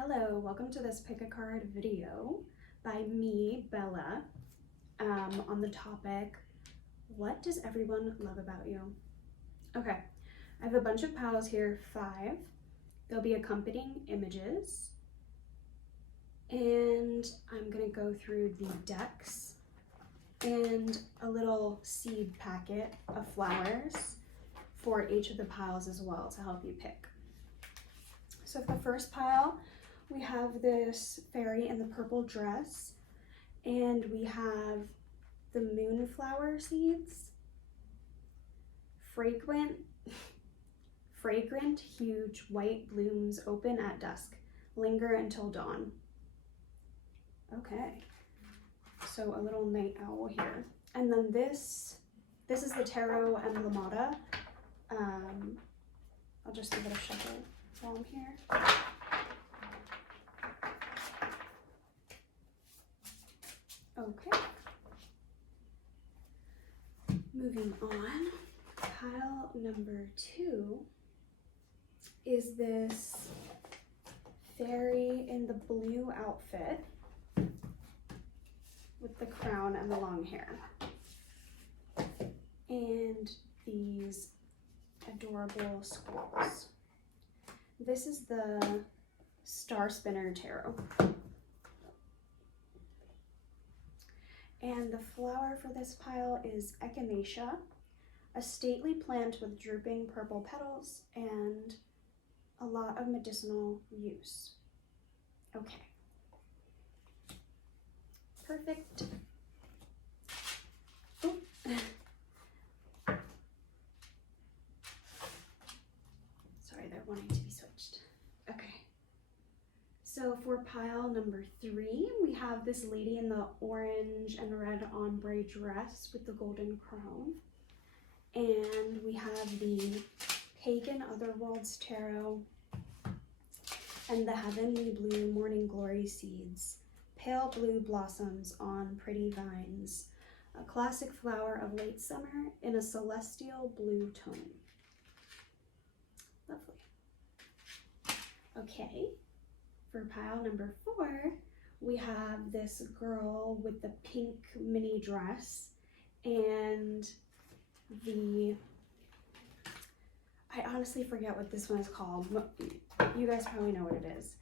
Hello, welcome to this pick a card video by me, Bella, on the topic, what does everyone love about you? Okay, I have a bunch of piles here, 5. There'll be accompanying images, and I'm gonna go through the decks and a little seed packet of flowers for each of the piles as well to help you pick. So for the first pile, we have this fairy in the purple dress, and we have the moonflower seeds. Fragrant, huge white blooms open at dusk, linger until dawn. Okay, so a little night owl here. And then this is the tarot emblemata. I'll just give it a shuffle while I'm here. Okay, moving on, pile number 2 is this fairy in the blue outfit with the crown and the long hair, and these adorable squirrels. This is the Star Spinner Tarot. And the flower for this pile is echinacea, a stately plant with drooping purple petals and a lot of medicinal use. Okay. Perfect. Oh. Sorry, they're wanting to be switched. Okay. So for pile number 3, we have this lady in the orange and red ombre dress with the golden crown. And we have the Pagan Otherworlds Tarot and the Heavenly Blue Morning Glory seeds, pale blue blossoms on pretty vines, a classic flower of late summer in a celestial blue tone. Lovely. Okay. For pile number 4, we have this girl with the pink mini dress and I honestly forget what this one is called. You guys probably know what it is.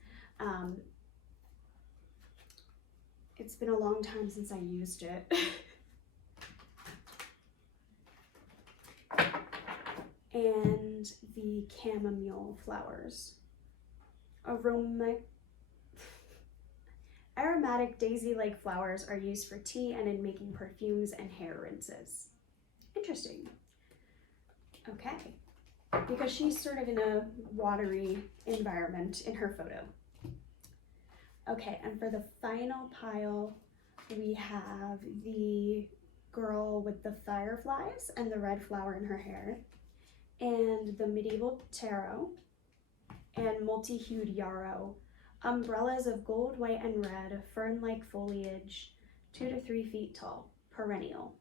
It's been a long time since I used it. And the chamomile flowers. Aromatic daisy-like flowers are used for tea and in making perfumes and hair rinses. Interesting. Okay, because she's sort of in a watery environment in her photo. Okay, and for the final pile, we have the girl with the fireflies and the red flower in her hair, and the medieval tarot, and multi-hued yarrow, umbrellas of gold, white, and red, fern-like foliage, 2 to 3 feet tall, perennial.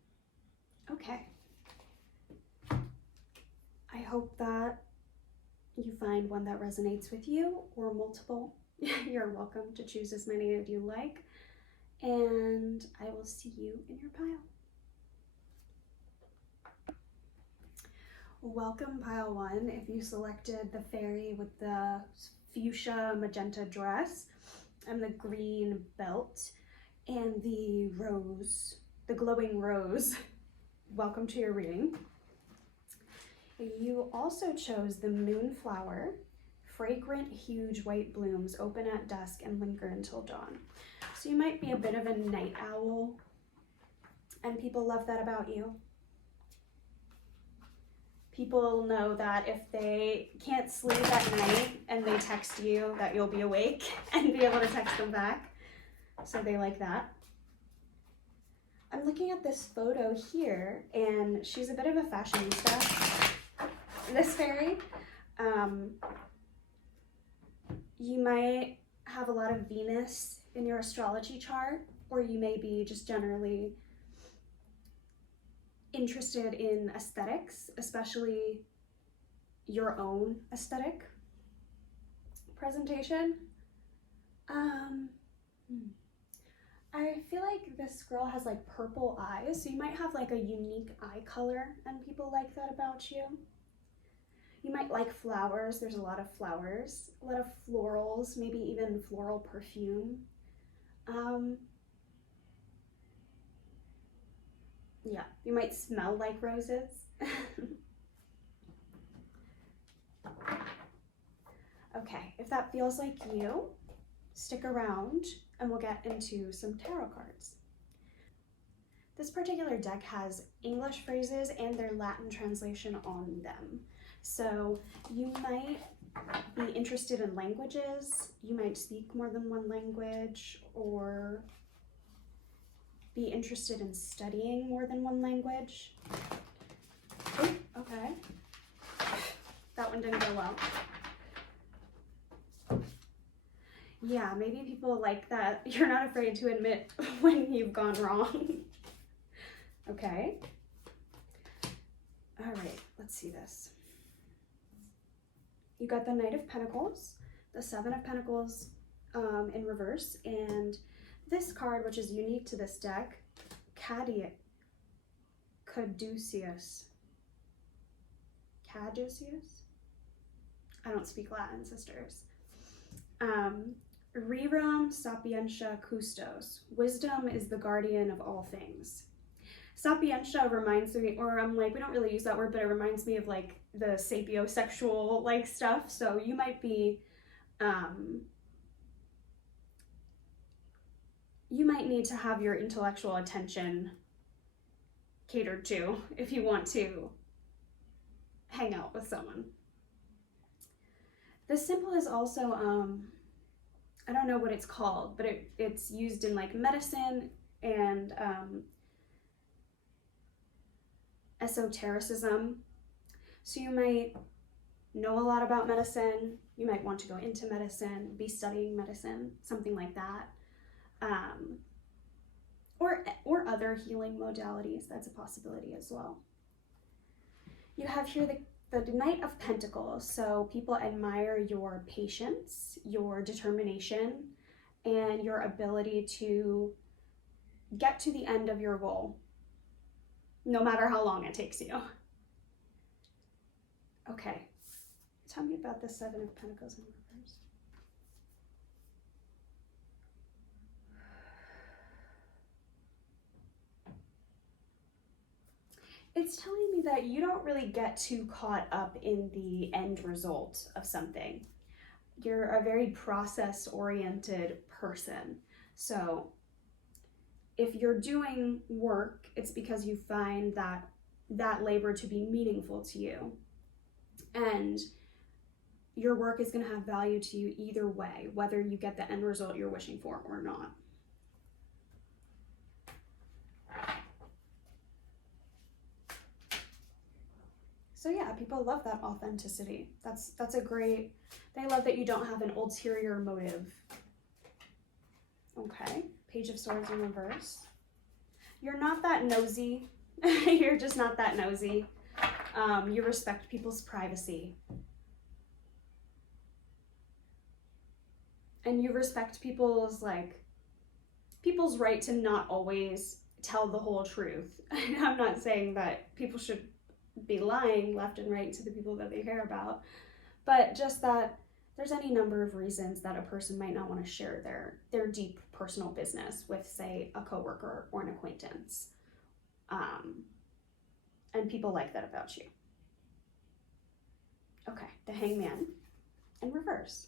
Okay. I hope that you find one that resonates with you, or multiple. You're welcome to choose as many as you like, and I will see you in your pile. Welcome pile 1. If you selected the fairy with the fuchsia magenta dress and the green belt and the rose, the glowing rose, welcome to your reading. You also chose the moonflower, fragrant, huge white blooms open at dusk and linger until dawn. So you might be a bit of a night owl, and people love that about you. People know that if they can't sleep at night and they text you, that you'll be awake and be able to text them back. So they like that. I'm looking at this photo here, and she's a bit of a fashionista, this fairy. You might have a lot of Venus in your astrology chart, or you may be just generally interested in aesthetics, especially your own aesthetic presentation. Um, hmm. I feel like this girl has like purple eyes, so you might have like a unique eye color, and people like that about you. You might like flowers. There's a lot of flowers, a lot of florals, maybe even floral perfume. Um, yeah, you might smell like roses. Okay, if that feels like you, stick around and we'll get into some tarot cards. This particular deck has English phrases and their Latin translation on them. So you might be interested in languages, you might speak more than one language, or be interested in studying more than one language. Oh, okay. That one didn't go well. Yeah, maybe people like that you're not afraid to admit when you've gone wrong. Okay. All right, let's see this. You got the Knight of Pentacles, the Seven of Pentacles in reverse, and this card, which is unique to this deck, Caduceus. Caduceus? I don't speak Latin, sisters. Rerum sapientia custos. Wisdom is the guardian of all things. Sapientia reminds me, or I'm like, we don't really use that word, but it reminds me of like the sapiosexual like stuff. So you might be, you might need to have your intellectual attention catered to if you want to hang out with someone. This symbol is also, I don't know what it's called, but it's used in like medicine and esotericism. So you might know a lot about medicine, you might want to go into medicine, be studying medicine, something like that. Or other healing modalities, that's a possibility as well. You have here the Knight of Pentacles, so people admire your patience, your determination, and your ability to get to the end of your goal, no matter how long it takes you. Okay, tell me about the Seven of Pentacles in reverse. It's telling me that you don't really get too caught up in the end result of something. You're a very process-oriented person. So if you're doing work, it's because you find that labor to be meaningful to you. And your work is going to have value to you either way, whether you get the end result you're wishing for or not. So yeah, people love that authenticity. That's a great, they love that you don't have an ulterior motive. Okay, Page of Swords in reverse. You're not that nosy. You're just not that nosy. You respect people's privacy. And you respect people's right to not always tell the whole truth. I'm not saying that people should be lying left and right to the people that they care about, but just that there's any number of reasons that a person might not want to share their deep personal business with, say, a coworker or an acquaintance. And people like that about you. Okay, the Hangman in reverse.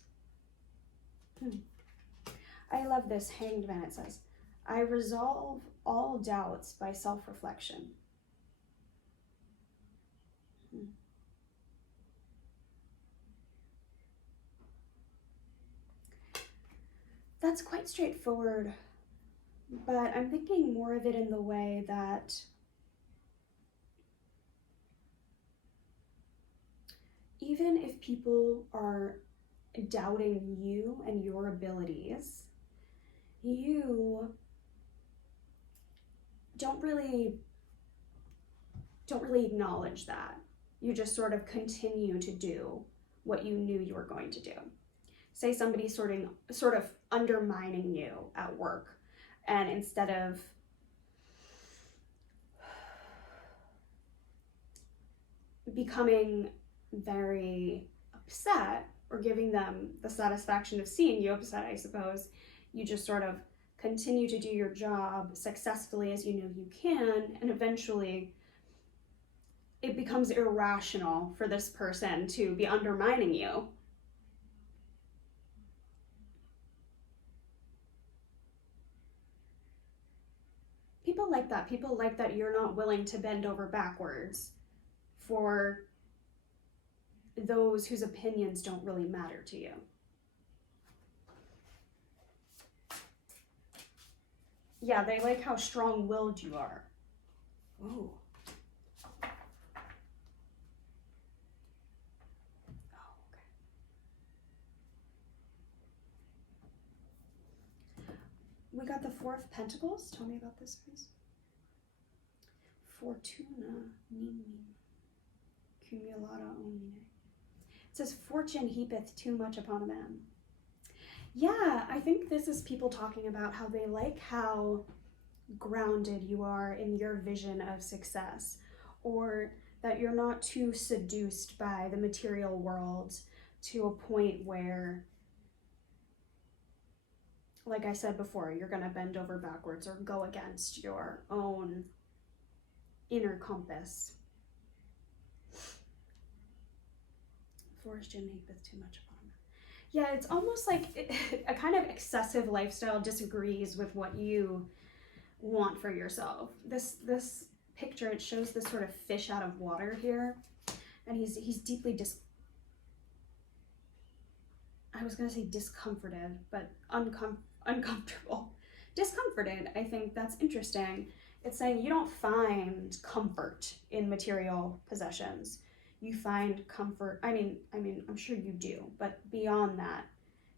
I love this Hanged Man. It says, I resolve all doubts by self-reflection. That's quite straightforward, but I'm thinking more of it in the way that even if people are doubting you and your abilities, you don't really acknowledge that. You just sort of continue to do what you knew you were going to do. say somebody's sort of undermining you at work, and instead of becoming very upset or giving them the satisfaction of seeing you upset, I suppose, you just sort of continue to do your job successfully as you know you can, and eventually it becomes irrational for this person to be undermining you. People like that. People like that you're not willing to bend over backwards for those whose opinions don't really matter to you. Yeah, they like how strong-willed you are. Ooh. Oh, okay. We got the Four of Pentacles. Tell me about this, please. Fortuna nimi cumulata omne. It says, fortune heapeth too much upon a man. Yeah, I think this is people talking about how they like how grounded you are in your vision of success, or that you're not too seduced by the material world to a point where, like I said before, you're going to bend over backwards or go against your own inner compass. Fortune heapeth too much upon him. Yeah, it's almost like a kind of excessive lifestyle disagrees with what you want for yourself. This picture, it shows this sort of fish out of water here, and he's deeply I was gonna say discomforted, but uncomfortable. Discomforted, I think that's interesting. It's saying you don't find comfort in material possessions. You find comfort, I mean, I'm sure you do, but beyond that,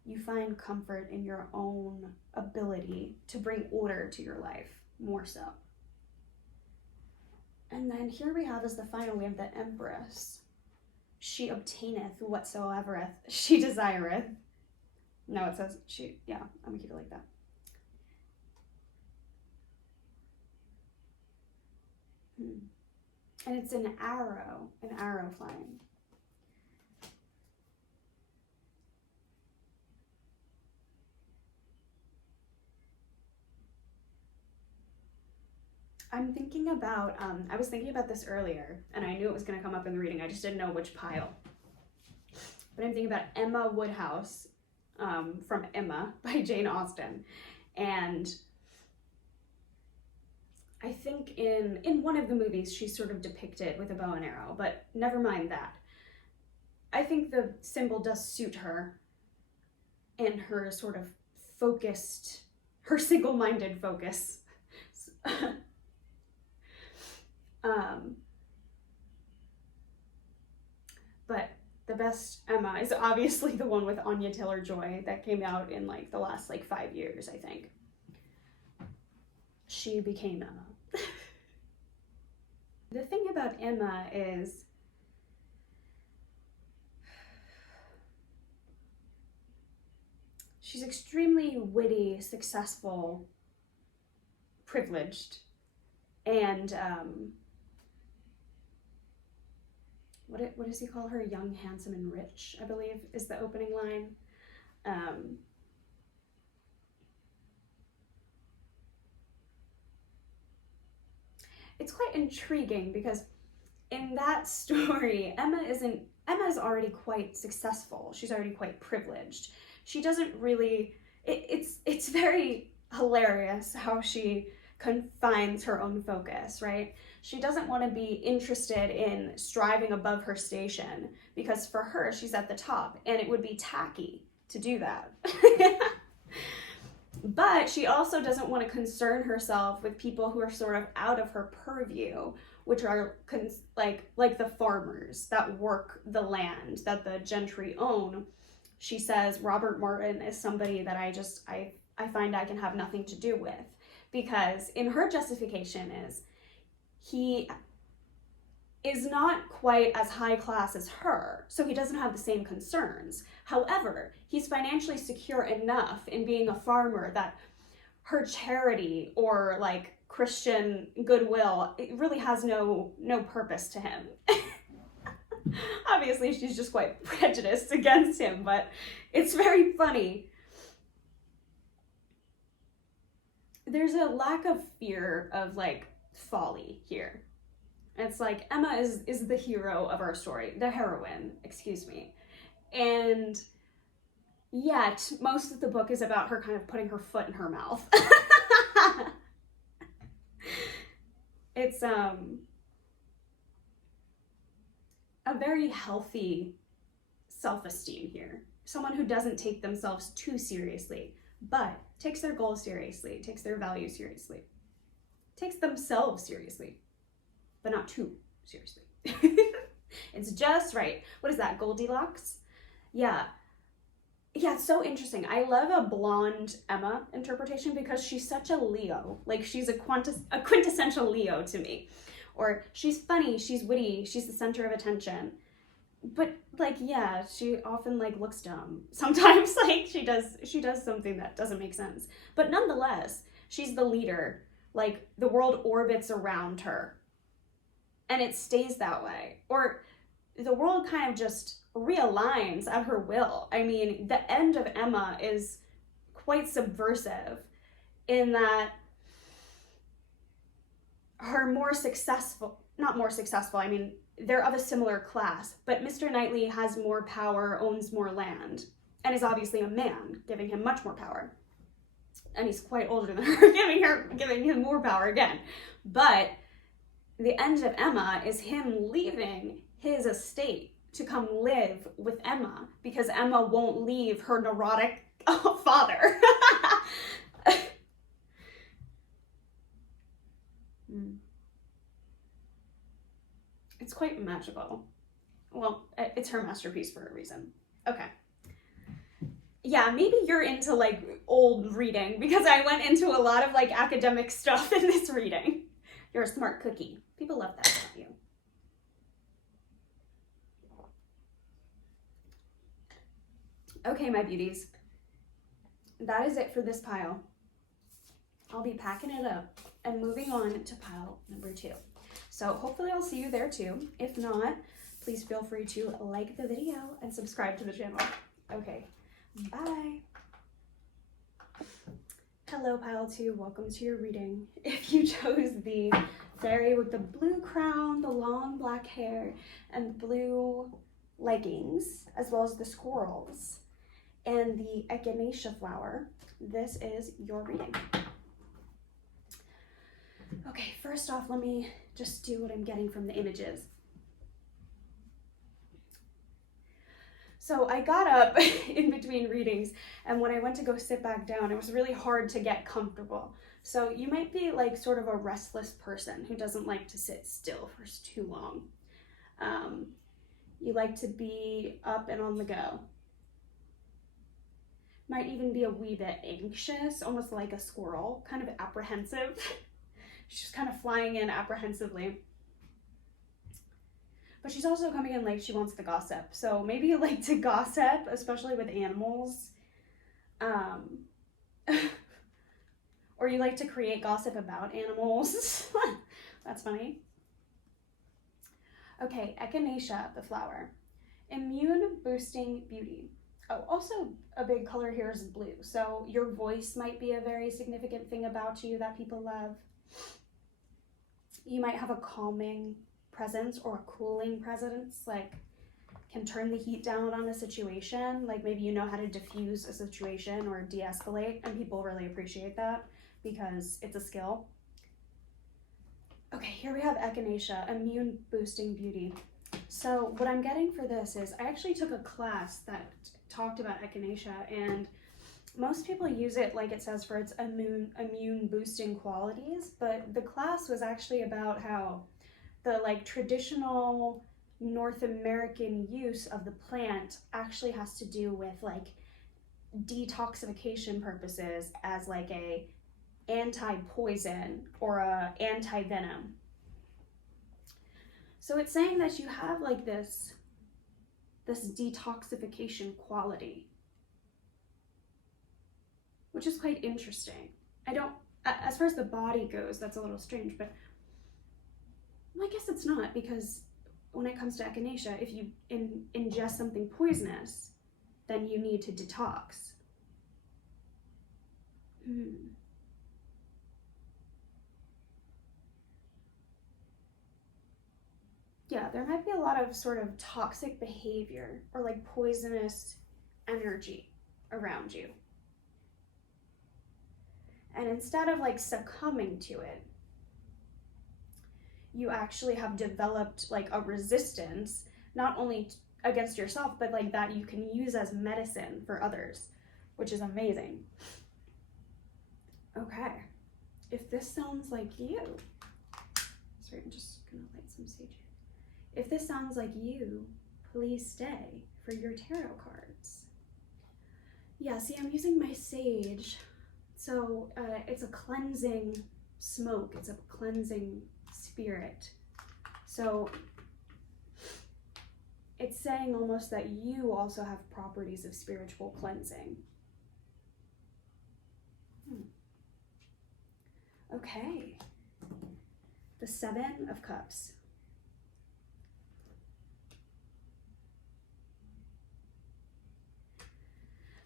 you find comfort in your own ability to bring order to your life, more so. And then here we have as the final, we have the Empress. She obtaineth whatsoever she desireth. No, it says she, yeah, I'm gonna keep it like that. And it's an arrow flying. I'm thinking about, I was thinking about this earlier, and I knew it was going to come up in the reading. I just didn't know which pile. But I'm thinking about Emma Woodhouse, from Emma by Jane Austen. And I think in one of the movies, she's sort of depicted with a bow and arrow, but never mind that. I think the symbol does suit her and her sort of focused, her single-minded focus. But the best Emma is obviously the one with Anya Taylor-Joy that came out in like the last 5 years, I think. She became Emma. The thing about Emma is she's extremely witty, successful, privileged, and what does he call her? Young, handsome, and rich, I believe, is the opening line. It's quite intriguing because in that story, Emma is already quite successful. She's already quite privileged. She doesn't really, it's very hilarious how she confines her own focus, right? She doesn't want to be interested in striving above her station because for her, she's at the top and it would be tacky to do that. But she also doesn't want to concern herself with people who are sort of out of her purview, which are like the farmers that work the land that the gentry own. She says Robert Martin is somebody that I find I can have nothing to do with, because in her justification is he is not quite as high class as her, so he doesn't have the same concerns. However, he's financially secure enough in being a farmer that her charity or like Christian goodwill, it really has no purpose to him. Obviously, she's just quite prejudiced against him, but it's very funny. There's a lack of fear of like folly here. It's like Emma is the hero of our story, the heroine, excuse me. And yet, most of the book is about her kind of putting her foot in her mouth. It's a very healthy self-esteem here. Someone who doesn't take themselves too seriously, but takes their goals seriously, takes their values seriously, takes themselves seriously, but not too seriously. It's just right. What is that, Goldilocks? Yeah. Yeah, it's so interesting. I love a blonde Emma interpretation because she's such a Leo. Like, she's a quintessential Leo to me. Or she's funny, she's witty, she's the center of attention. But like, yeah, she often like looks dumb. Sometimes like she does something that doesn't make sense. But nonetheless, she's the leader. Like, the world orbits around her. And it stays that way. Or the world kind of just realigns at her will. I mean, the end of Emma is quite subversive in that her I mean, they're of a similar class, but Mr. Knightley has more power, owns more land, and is obviously a man, giving him much more power. And he's quite older than her, giving him more power again. But the end of Emma is him leaving his estate to come live with Emma because Emma won't leave her neurotic father. It's quite magical. Well, it's her masterpiece for a reason. Okay. Yeah, maybe you're into like old reading because I went into a lot of like academic stuff in this reading. You're a smart cookie. People love that about you. Okay, my beauties. That is it for this pile. I'll be packing it up and moving on to pile number 2. So hopefully I'll see you there too. If not, please feel free to like the video and subscribe to the channel. Okay, bye. Hello, pile 2. Welcome to your reading. If you chose the fairy with the blue crown, the long black hair, and blue leggings, as well as the squirrels, and the echinacea flower, this is your reading. Okay, first off, let me just do what I'm getting from the images. So I got up in between readings, and when I went to go sit back down, it was really hard to get comfortable. So you might be like sort of a restless person who doesn't like to sit still for too long. You like to be up and on the go. Might even be a wee bit anxious, almost like a squirrel, kind of apprehensive. She's kind of flying in apprehensively. But she's also coming in like she wants to gossip. So maybe you like to gossip, especially with animals. Or you like to create gossip about animals. That's funny. Okay, echinacea, the flower. Immune boosting beauty. Oh, also a big color here is blue. So your voice might be a very significant thing about you that people love. You might have a calming presence or a cooling presence, like can turn the heat down on a situation. Like maybe you know how to diffuse a situation or de-escalate, and people really appreciate that because it's a skill. Okay, here we have echinacea, immune boosting beauty. So what I'm getting for this is I actually took a class that talked about echinacea, and most people use it like it says for its immune boosting qualities, but the class was actually about how the like traditional North American use of the plant actually has to do with like detoxification purposes as like a anti-poison or a anti-venom. So it's saying that you have like this detoxification quality, which is quite interesting. As far as the body goes, that's a little strange, but well, I guess it's not, because when it comes to echinacea, if you ingest something poisonous, then you need to detox. Yeah, there might be a lot of sort of toxic behavior or like poisonous energy around you. And instead of like succumbing to it, you actually have developed like a resistance, not only against yourself, but like that you can use as medicine for others, which is amazing. Okay, if this sounds like you, sorry, I'm just gonna light some sage. If this sounds like you, please stay for your tarot cards. Yeah, see, I'm using my sage. So it's a cleansing smoke. It's a cleansing spirit. So it's saying almost that you also have properties of spiritual cleansing. Okay. The Seven of Cups.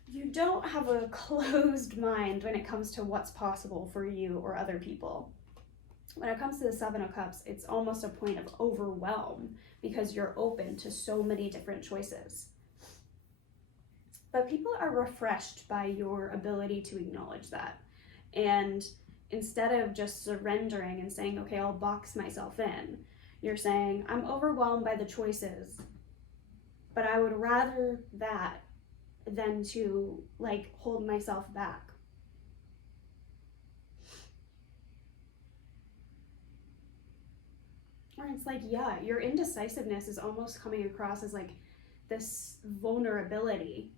You don't have a closed mind when it comes to what's possible for you or other people. When it comes to the Seven of Cups, it's almost a point of overwhelm because you're open to so many different choices. But people are refreshed by your ability to acknowledge that. And instead of just surrendering and saying, okay, I'll box myself in, you're saying, I'm overwhelmed by the choices, but I would rather that than to like hold myself back. Or it's like, yeah, your indecisiveness is almost coming across as like this vulnerability.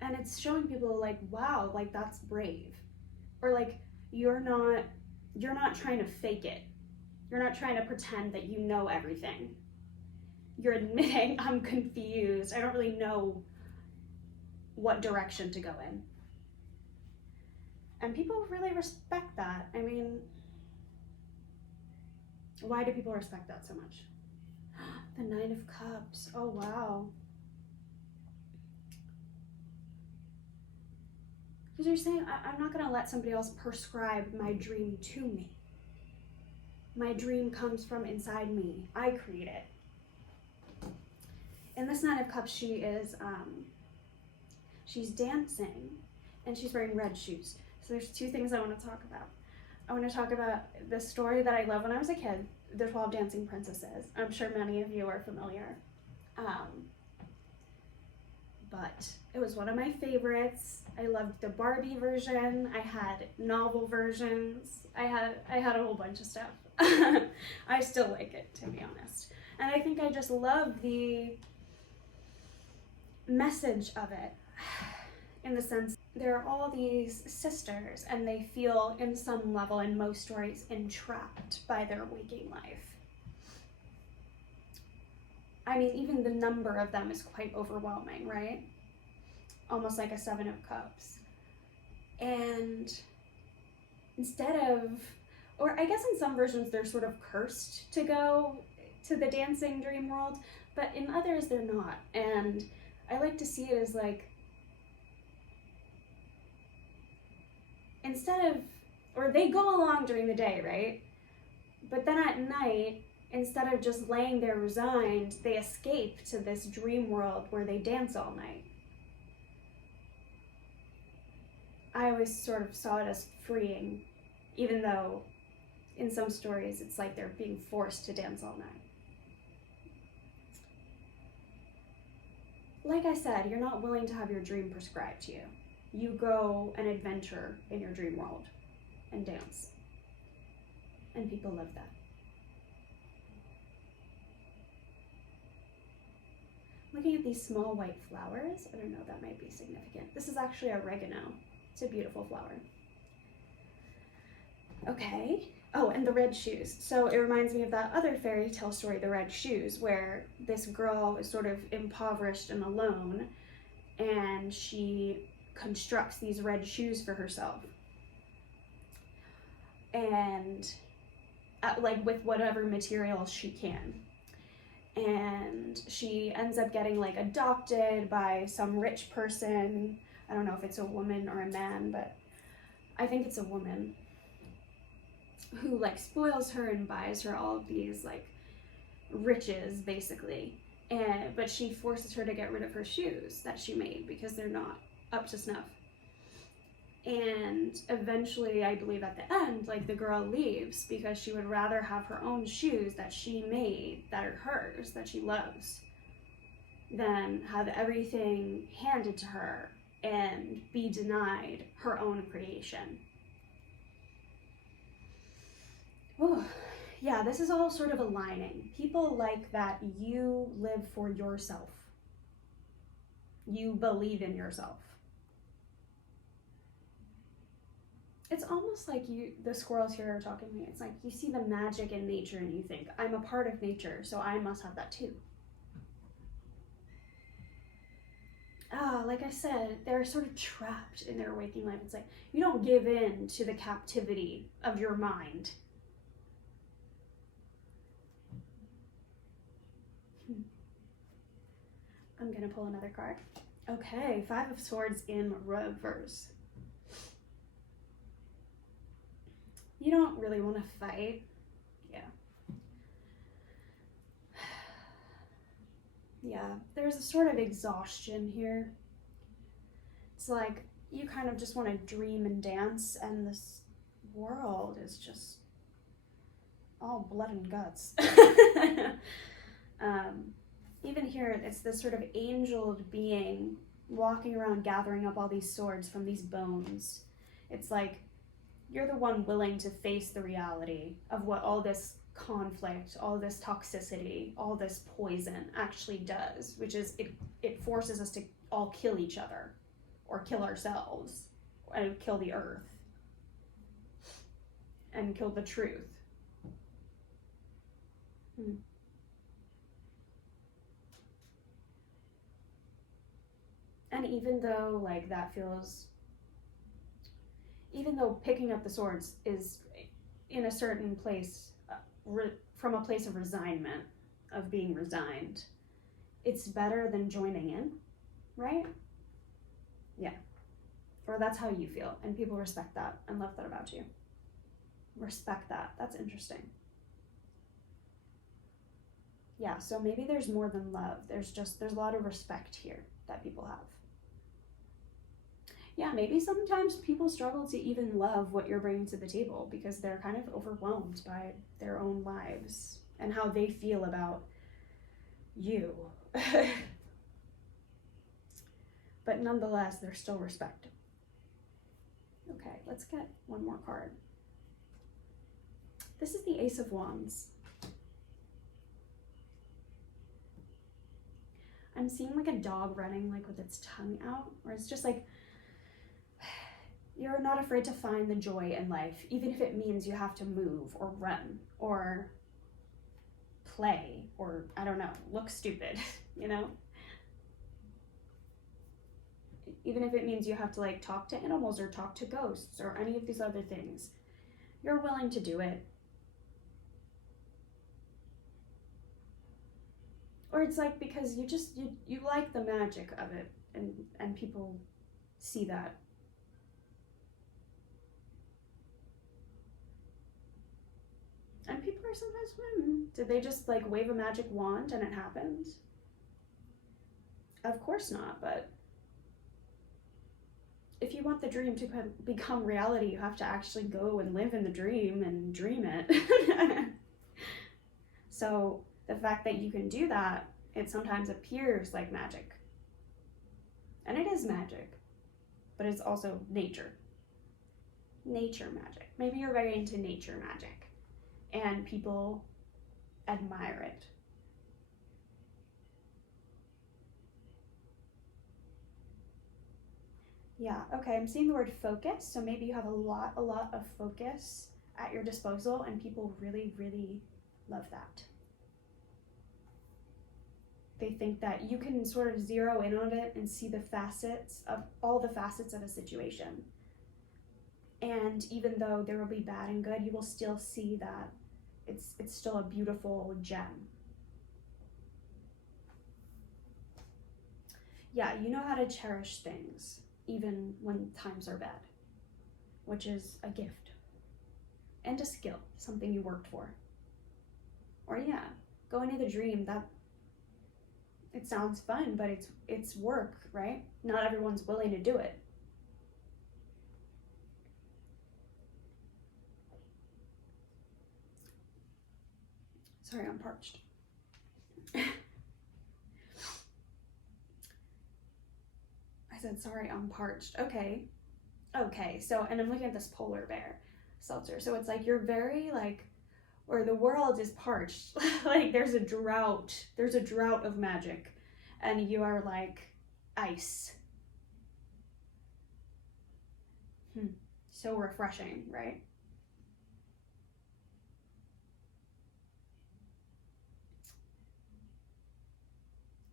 And it's showing people like, wow, like that's brave. Or like, you're not trying to fake it. You're not trying to pretend that you know everything. You're admitting, I'm confused. I don't really know what direction to go in. And people really respect that. I mean, why do people respect that so much? The Nine of Cups. Oh, wow. Because you're saying, I'm not going to let somebody else prescribe my dream to me. My dream comes from inside me. I create it. In this Nine of Cups, she is, she's dancing, and she's wearing red shoes. So there's two things I want to talk about. I want to talk about the story that I loved when I was a kid, The 12 Dancing Princesses. I'm sure many of you are familiar. But it was one of my favorites. I loved the Barbie version. I had novel versions. I had a whole bunch of stuff. I still like it, to be honest. And I think I just love the message of it, in the sense there are all these sisters and they feel in some level in most stories entrapped by their waking life. I mean, even the number of them is quite overwhelming, right? Almost like a Seven of Cups. And instead of, or I guess in some versions they're sort of cursed to go to the dancing dream world, but in others they're not. And I like to see it as like, instead of, or they go along during the day, right? But then at night, instead of just laying there resigned, they escape to this dream world where they dance all night. I always sort of saw it as freeing, even though in some stories it's like they're being forced to dance all night. Like I said, you're not willing to have your dream prescribed to you. You go and adventure in your dream world and dance. And people love that. Looking at these small white flowers, I don't know, that might be significant. This is actually oregano. It's a beautiful flower. Okay. Oh, and the red shoes. So it reminds me of that other fairy tale story, The Red Shoes, where this girl is sort of impoverished and alone, and she constructs these red shoes for herself. And like with whatever materials she can. And she ends up getting like adopted by some rich person. I don't know if it's a woman or a man, but I think it's a woman, who like spoils her and buys her all of these like riches basically. But she forces her to get rid of her shoes that she made because they're not up to snuff. And eventually, I believe at the end, like the girl leaves because she would rather have her own shoes that she made, that are hers, that she loves, than have everything handed to her and be denied her own creation. Oh, yeah, this is all sort of aligning. People like that you live for yourself. You believe in yourself. It's almost like the squirrels here are talking to me. It's like you see the magic in nature and you think, I'm a part of nature, so I must have that too. Like I said, they're sort of trapped in their waking life. It's like you don't give in to the captivity of your mind. I'm gonna pull another card. Okay, 5 of Swords in reverse. You don't really want to fight. Yeah. Yeah, there's a sort of exhaustion here. It's like you kind of just want to dream and dance, and this world is just all blood and guts. Even here, it's this sort of angeled being walking around gathering up all these swords from these bones. It's like you're the one willing to face the reality of what all this conflict, all this toxicity, all this poison actually does, which is it forces us to all kill each other or kill ourselves and kill the earth and kill the truth. And even though like that feels, even though picking up the swords is in a certain place, from a place of resignment, of being resigned, it's better than joining in, right? Yeah. Or that's how you feel, and people respect that and love that about you. Respect that. That's interesting. Yeah, so maybe there's more than love. There's a lot of respect here that people have. Yeah, maybe sometimes people struggle to even love what you're bringing to the table because they're kind of overwhelmed by their own lives and how they feel about you. But nonetheless, there's still respect. Okay, let's get one more card. This is the Ace of Wands. I'm seeing like a dog running like with its tongue out, or it's just like, you're not afraid to find the joy in life, even if it means you have to move or run or play or, I don't know, look stupid, you know? Even if it means you have to like talk to animals or talk to ghosts or any of these other things, you're willing to do it. Or it's like because you like the magic of it, and people see that. And people are sometimes, did they just like wave a magic wand and it happens? Of course not, but if you want the dream to become reality, you have to actually go and live in the dream and dream it. So the fact that you can do that, it sometimes appears like magic. And it is magic, but it's also nature. Nature magic. Maybe you're very into nature magic and people admire it. Yeah, okay, I'm seeing the word focus, so maybe you have a lot of focus at your disposal, and people really, really love that. They think that you can sort of zero in on it and see the facets of all the facets of a situation. And even though there will be bad and good, you will still see that it's still a beautiful gem. Yeah, you know how to cherish things, even when times are bad, which is a gift and a skill, something you worked for. Or yeah, going to the dream, that it sounds fun, but it's work, right? Not everyone's willing to do it. Sorry, I'm parched. I said, sorry, I'm parched. Okay, so, and I'm looking at this polar bear seltzer. So it's like you're very like, or the world is parched. Like there's a drought of magic, and you are like ice. So refreshing, right?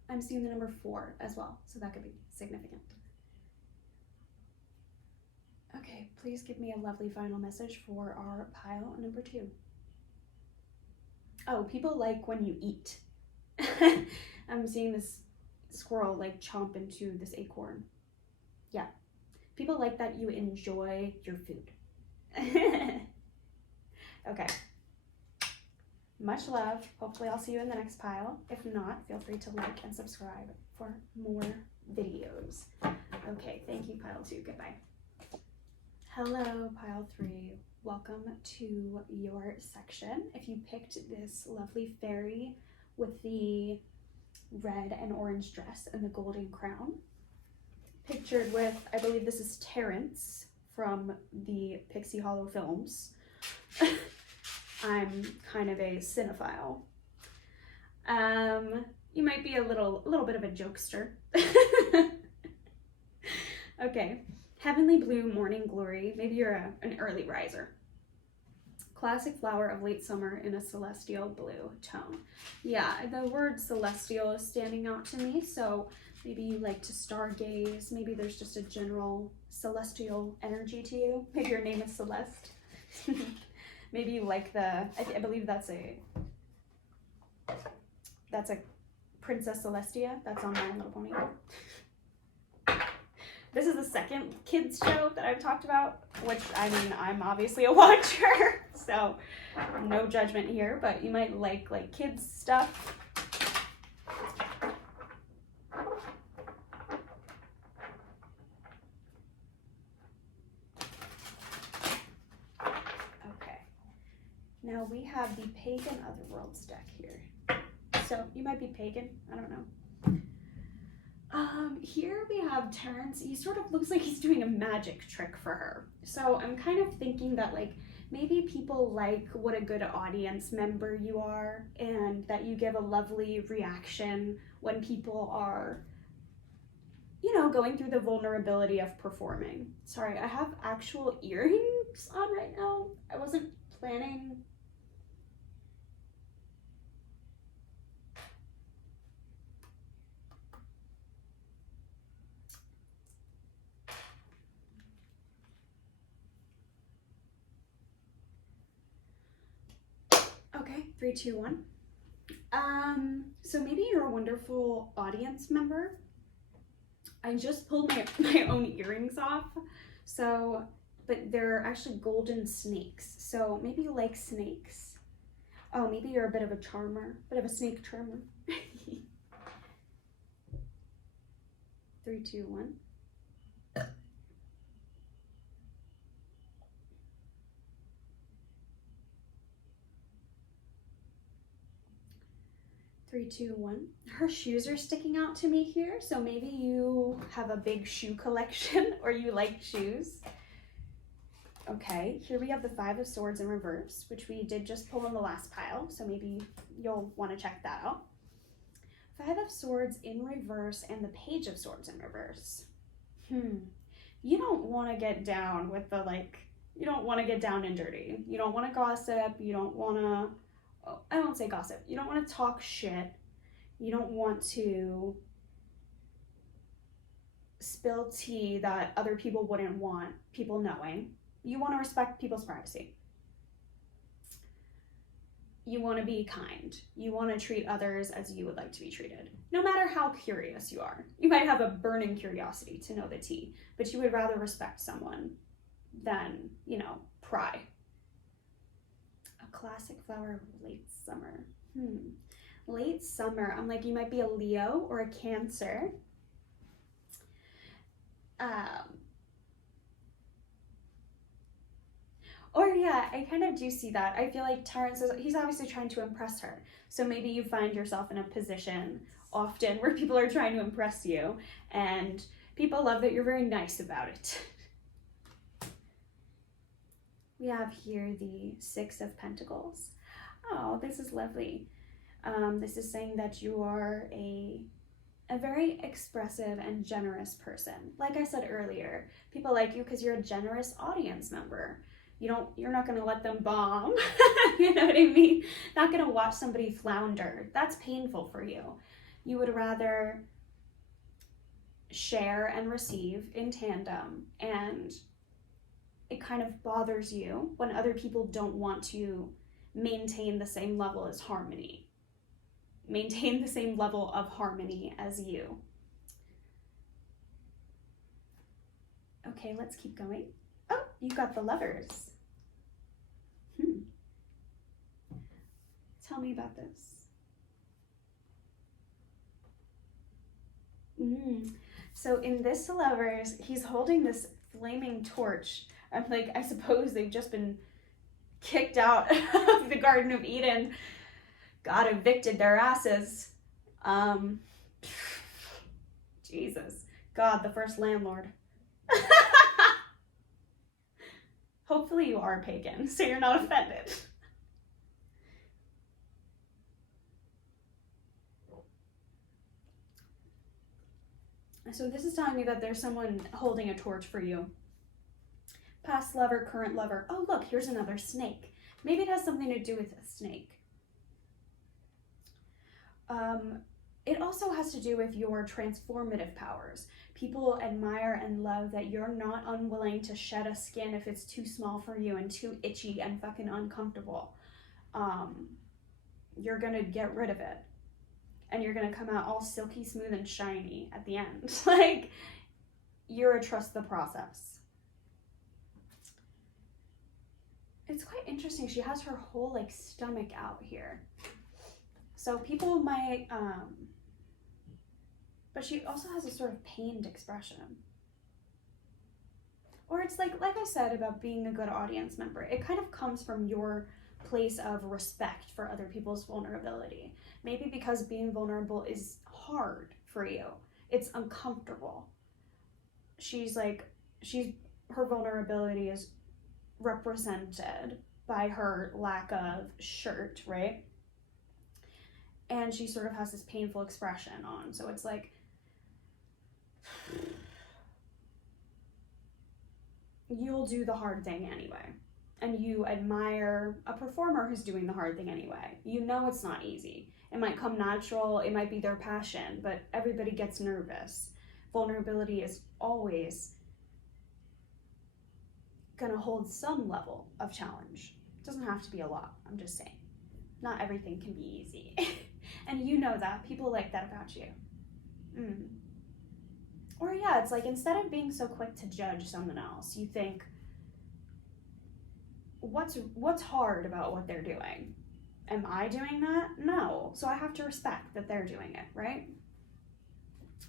I'm seeing the number 4 as well, so that could be significant. Okay, please give me a lovely final message for our pile number 2. Oh, people like when you eat. I'm seeing this squirrel like chomp into this acorn. Yeah, people like that you enjoy your food. Okay. Much love. Hopefully I'll see you in the next pile. If not, feel free to like and subscribe for more videos. Okay, thank you, pile 2. Goodbye. Hello, pile 3. Welcome to your section. If you picked this lovely fairy with the red and orange dress and the golden crown, pictured with, I believe this is Terrence from the Pixie Hollow films. I'm kind of a cinephile. You might be a little bit of a jokester. Okay, heavenly blue morning glory. Maybe you're an early riser. Classic flower of late summer in a celestial blue tone. Yeah, the word celestial is standing out to me, so maybe you like to stargaze. Maybe there's just a general celestial energy to you. Maybe your name is Celeste. Maybe you like I believe that's a Princess Celestia. That's on My Little Pony. This is the second kids show that I've talked about, which, I mean, I'm obviously a watcher, so no judgment here, but you might like kids stuff. Okay, now we have the Pagan Otherworlds deck here. So you might be pagan, I don't know. Here we have Terrence. He sort of looks like he's doing a magic trick for her. So I'm kind of thinking that like maybe people like what a good audience member you are, and that you give a lovely reaction when people are, you know, going through the vulnerability of performing. Sorry, I have actual earrings on right now. I wasn't planning. Okay, 3, 2, 1. So maybe you're a wonderful audience member. I just pulled my own earrings off, so, but they're actually golden snakes. So maybe you like snakes. Oh, maybe you're a bit of a charmer, bit of a snake charmer. 3, 2, 1. 3, 2, 1. Her shoes are sticking out to me here, so maybe you have a big shoe collection or you like shoes. Okay, here we have the 5 of Swords in reverse, which we did just pull in the last pile, so maybe you'll want to check that out. 5 of Swords in reverse and the Page of Swords in reverse. you don't want to get down with the, like, you don't want to get down and dirty. You don't want to gossip. You don't want to, oh, I won't say gossip. You don't want to talk shit. You don't want to spill tea that other people wouldn't want people knowing. You want to respect people's privacy. You want to be kind. You want to treat others as you would like to be treated, no matter how curious you are. You might have a burning curiosity to know the tea, but you would rather respect someone than, you know, pry. A classic flower of late summer. Late summer. I'm like, you might be a Leo or a Cancer. Or yeah, I kind of do see that. I feel like Terrence he's obviously trying to impress her. So maybe you find yourself in a position often where people are trying to impress you, and people love that you're very nice about it. We have here the Six of Pentacles. Oh, this is lovely. This is saying that you are a very expressive and generous person. Like I said earlier, people like you because you're a generous audience member. You're not going to let them bomb. You know what I mean? Not going to watch somebody flounder. That's painful for you. You would rather share and receive in tandem, and it kind of bothers you when other people don't want to maintain the same level as harmony. Maintain the same level of harmony as you. Okay, let's keep going. Oh, you got the Lovers. Tell me about this. So in this Lovers, he's holding this flaming torch. I'm like, I suppose they've just been kicked out of the Garden of Eden. God evicted their asses. Jesus. God, the first landlord. Hopefully you are pagan, so you're not offended. So this is telling me that there's someone holding a torch for you. Past lover, current lover. Oh, look, here's another snake. Maybe it has something to do with a snake. It also has to do with your transformative powers. People admire and love that you're not unwilling to shed a skin if it's too small for you and too itchy and fucking uncomfortable. You're gonna get rid of it. And you're gonna come out all silky smooth and shiny at the end. Like, you're a trust the process. It's quite interesting. She has her whole like stomach out here. So people might, but she also has a sort of pained expression. Or it's like I said about being a good audience member, it kind of comes from your place of respect for other people's vulnerability. Maybe because being vulnerable is hard for you. It's uncomfortable. Her vulnerability is represented by her lack of shirt, right? And she sort of has this painful expression on. So it's like, you'll do the hard thing anyway. And you admire a performer who's doing the hard thing anyway. You know it's not easy. It might come natural, it might be their passion, but everybody gets nervous. Vulnerability is always gonna hold some level of challenge. It doesn't have to be a lot, I'm just saying. Not everything can be easy. And you know that. People like that about you. Or yeah, it's like instead of being so quick to judge someone else, you think, what's hard about what they're doing? Am I doing that? No. So I have to respect that they're doing it, right?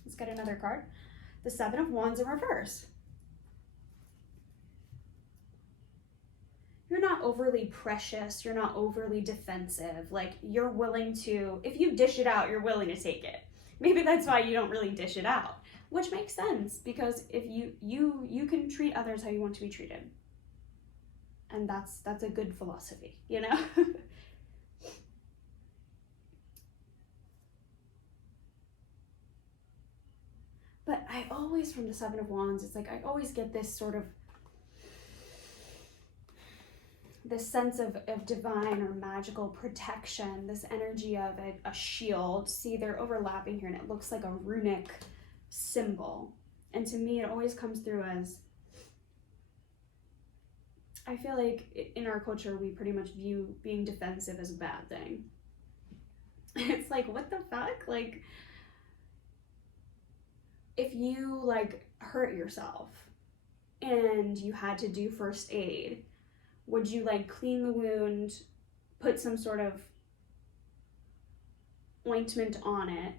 Let's get another card. The Seven of Wands in reverse. You're not overly precious. You're not overly defensive. Like, you're willing to, if you dish it out, you're willing to take it. Maybe that's why you don't really dish it out, which makes sense, because if you can treat others how you want to be treated. And that's a good philosophy, you know? But I always, from the Seven of Wands, it's like I always get this sort of, this sense of divine or magical protection, this energy of a shield. See, they're overlapping here and it looks like a runic symbol. And to me, it always comes through as, I feel like in our culture, we pretty much view being defensive as a bad thing. It's like, what the fuck? Like, if you like hurt yourself and you had to do first aid, would you like clean the wound, put some sort of ointment on it,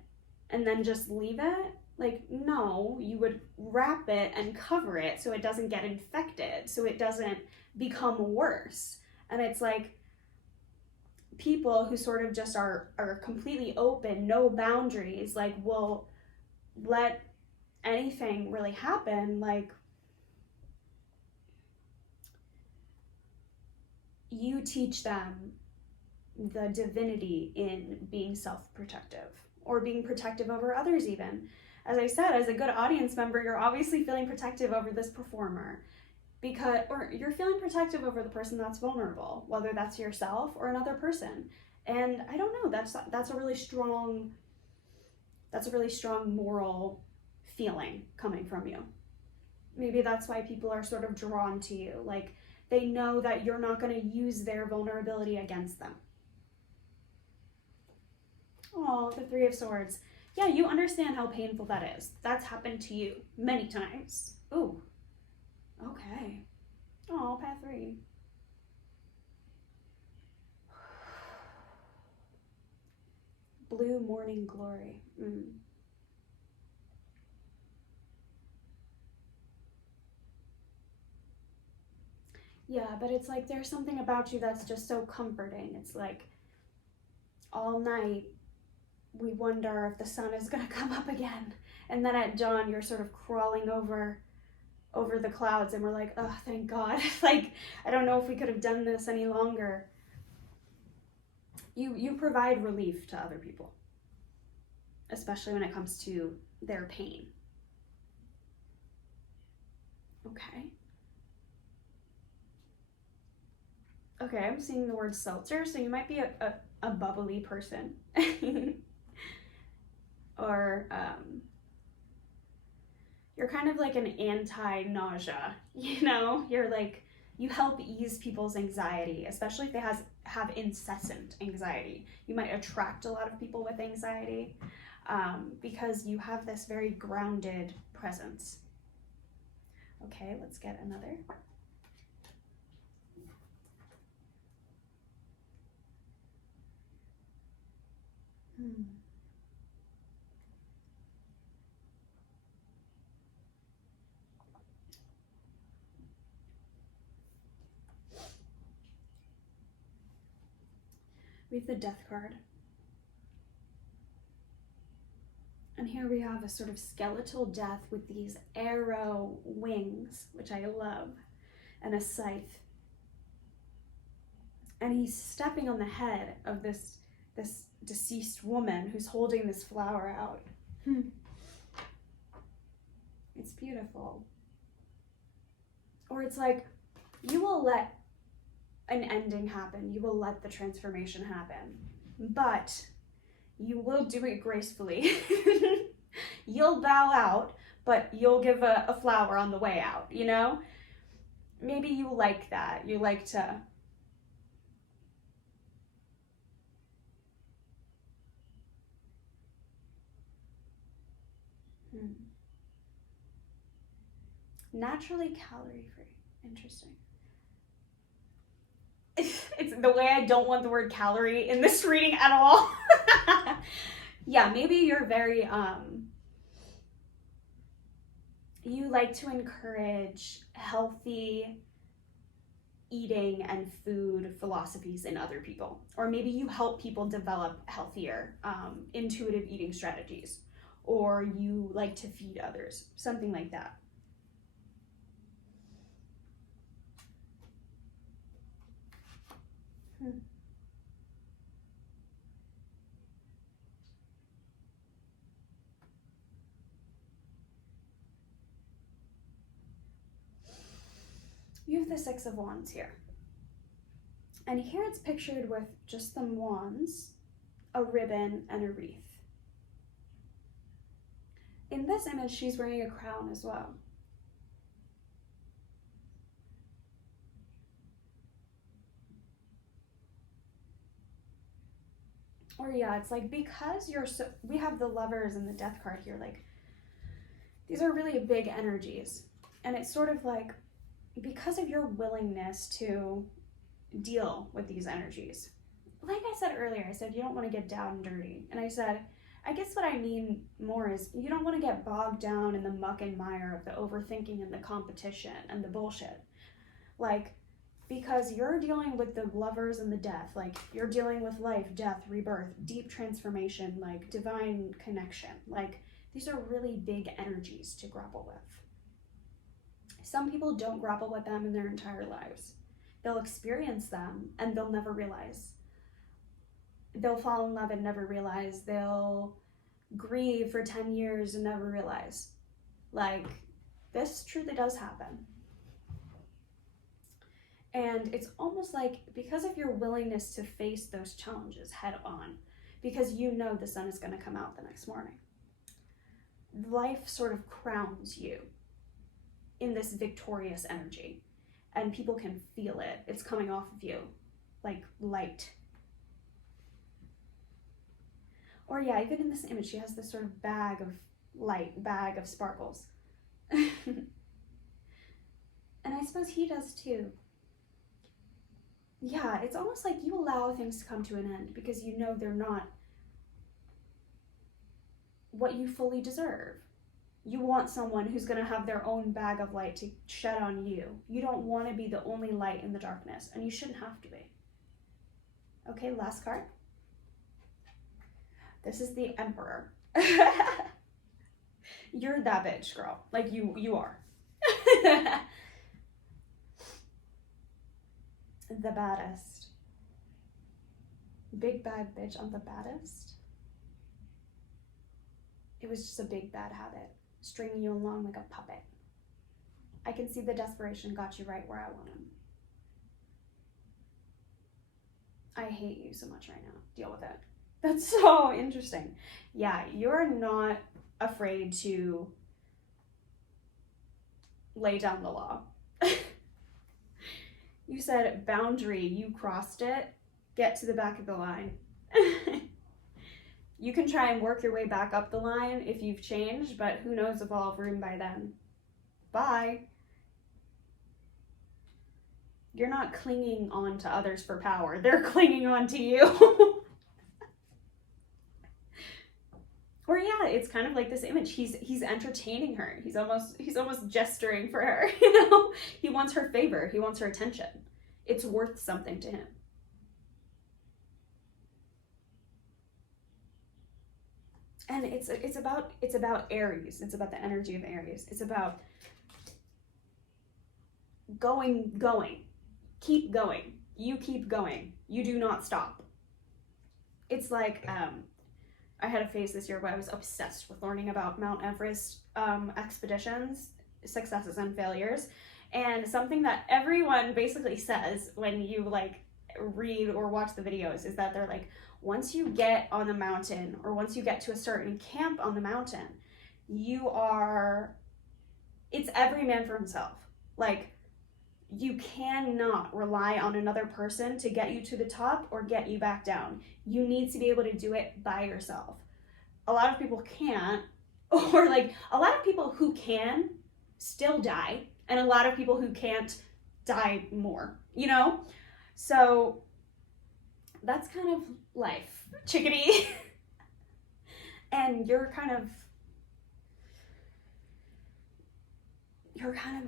and then just leave it? Like, no, you would wrap it and cover it so it doesn't get infected, so it doesn't become worse. And it's like, people who sort of just are completely open, no boundaries, like will let anything really happen. Like, you teach them the divinity in being self-protective or being protective over others even. As I said, as a good audience member, you're obviously feeling protective over this performer, because, or you're feeling protective over the person that's vulnerable, whether that's yourself or another person. And I don't know, that's a really strong moral feeling coming from you. Maybe that's why people are sort of drawn to you. Like, they know that you're not going to use their vulnerability against them. Oh, the Three of Swords. Yeah, you understand how painful that is. That's happened to you many times. Ooh, okay. Oh, path 3. Blue morning glory. Yeah, but it's like there's something about you that's just so comforting. It's like all night we wonder if the sun is gonna come up again. And then at dawn you're sort of crawling over the clouds and we're like, oh, thank God. Like, I don't know if we could have done this any longer. You provide relief to other people, especially when it comes to their pain. Okay. Okay, I'm seeing the word seltzer, so you might be a bubbly person. Or you're kind of like an anti-nausea, you know? You're like, you help ease people's anxiety, especially if they have incessant anxiety. You might attract a lot of people with anxiety because you have this very grounded presence. Okay, let's get another. We have the Death card. And here we have a sort of skeletal death with these arrow wings, which I love, and a scythe. And he's stepping on the head of this deceased woman who's holding this flower out. It's beautiful. Or it's like, you will let an ending happen. You will let the transformation happen. But you will do it gracefully. You'll bow out, but you'll give a flower on the way out, you know? Maybe you like that. You like to... Naturally calorie-free. Interesting. It's the way I don't want the word calorie in this reading at all. Yeah, maybe you're very, you like to encourage healthy eating and food philosophies in other people. Or maybe you help people develop healthier, intuitive eating strategies. Or you like to feed others, something like that. the Six of Wands here. And here it's pictured with just the wands, a ribbon, and a wreath. In this image, she's wearing a crown as well. Or yeah, it's like, because you're so, we have the Lovers and the Death card here, like, these are really big energies. And it's sort of like, because of your willingness to deal with these energies. Like I said earlier, I said you don't want to get down and dirty. And I said, I guess what I mean more is you don't want to get bogged down in the muck and mire of the overthinking and the competition and the bullshit. Like, because you're dealing with the Lovers and the Death, like you're dealing with life, death, rebirth, deep transformation, like divine connection. Like, these are really big energies to grapple with. Some people don't grapple with them in their entire lives. They'll experience them and they'll never realize. They'll fall in love and never realize. They'll grieve for 10 years and never realize. Like, this truly does happen. And it's almost like, because of your willingness to face those challenges head on, because you know the sun is going to come out the next morning, life sort of crowns you in this victorious energy. And people can feel it. It's coming off of you like light. Or yeah, even in this image, she has this sort of bag of light, bag of sparkles. And I suppose he does too. Yeah, it's almost like you allow things to come to an end because you know they're not what you fully deserve. You want someone who's going to have their own bag of light to shed on you. You don't want to be the only light in the darkness, and you shouldn't have to be. Okay, last card. This is the Emperor. You're that bitch, girl. Like, you are. The baddest. Big bad bitch, I'm the baddest. It was just a big bad habit, stringing you along like a puppet. I can see the desperation got you right where I want him. I hate you so much right now. Deal with it. That's so interesting. Yeah, you're not afraid to lay down the law. You said boundary, you crossed it, get to the back of the line. You can try and work your way back up the line if you've changed, but who knows if I'll have room by then. Bye. You're not clinging on to others for power. They're clinging on to you. Or yeah, it's kind of like this image. He's entertaining her. He's almost gesturing for her. You know, he wants her favor. He wants her attention. It's worth something to him. And it's about Aries. It's about the energy of Aries. It's about going. Keep going. You keep going. You do not stop. It's like I had a phase this year where I was obsessed with learning about Mount Everest expeditions, successes and failures. And something that everyone basically says when you like read or watch the videos is that they're like, once you get on the mountain or once you get to a certain camp on the mountain, it's every man for himself. Like, you cannot rely on another person to get you to the top or get you back down. You need to be able to do it by yourself. A lot of people can't, or like a lot of people who can still die, and a lot of people who can't die more, you know? So that's kind of life, chickadee. And you're kind of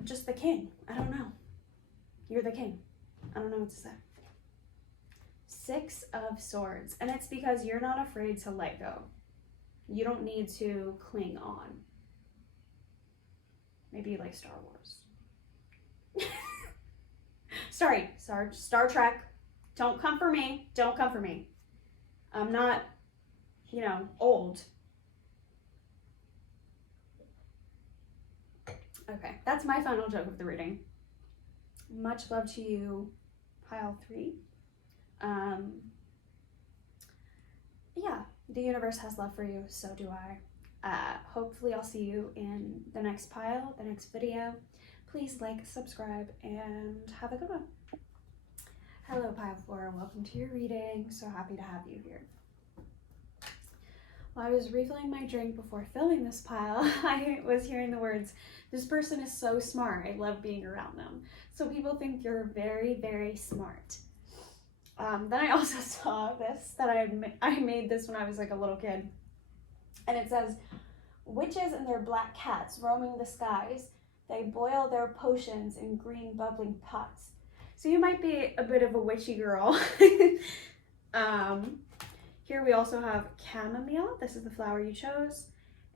just the king. I don't know. You're the king. I don't know what to say. Six of Swords. And it's because you're not afraid to let go. You don't need to cling on. Maybe like Star Wars. Sorry, Star Trek. Don't come for me. Don't come for me. I'm not, old. Okay, that's my final joke of the reading. Much love to you, pile 3. Yeah, the universe has love for you, so do I. Hopefully I'll see you in the next pile, the next video. Please like, subscribe, and have a good one. Hello, pile 4. Welcome to your reading. So happy to have you here. While I was refilling my drink before filming this pile, I was hearing the words, "This person is so smart. I love being around them." So people think you're very, very smart. Then I also saw this, that I made this when I was like a little kid. And it says, "Witches and their black cats roaming the skies. They boil their potions in green bubbling pots." So you might be a bit of a witchy girl. Here we also have chamomile. This is the flower you chose.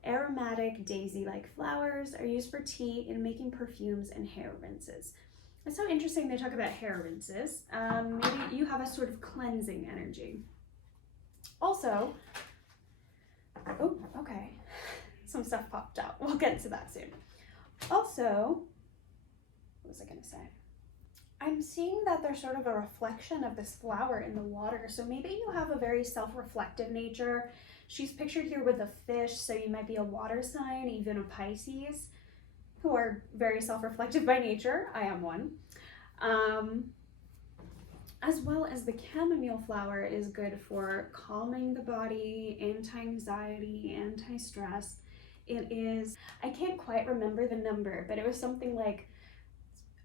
Aromatic daisy-like flowers are used for tea in making perfumes and hair rinses. It's so interesting they talk about hair rinces. Maybe you have a sort of cleansing energy. Also, oh, okay. Some stuff popped out. We'll get to that soon. Also, what was I gonna say? I'm seeing that there's sort of a reflection of this flower in the water. So maybe you have a very self-reflective nature. She's pictured here with a fish, so you might be a water sign, even a Pisces, who are very self-reflective by nature. I am one. As well as the chamomile flower is good for calming the body, anti-anxiety, anti-stress. It is, I can't quite remember the number, but it was something like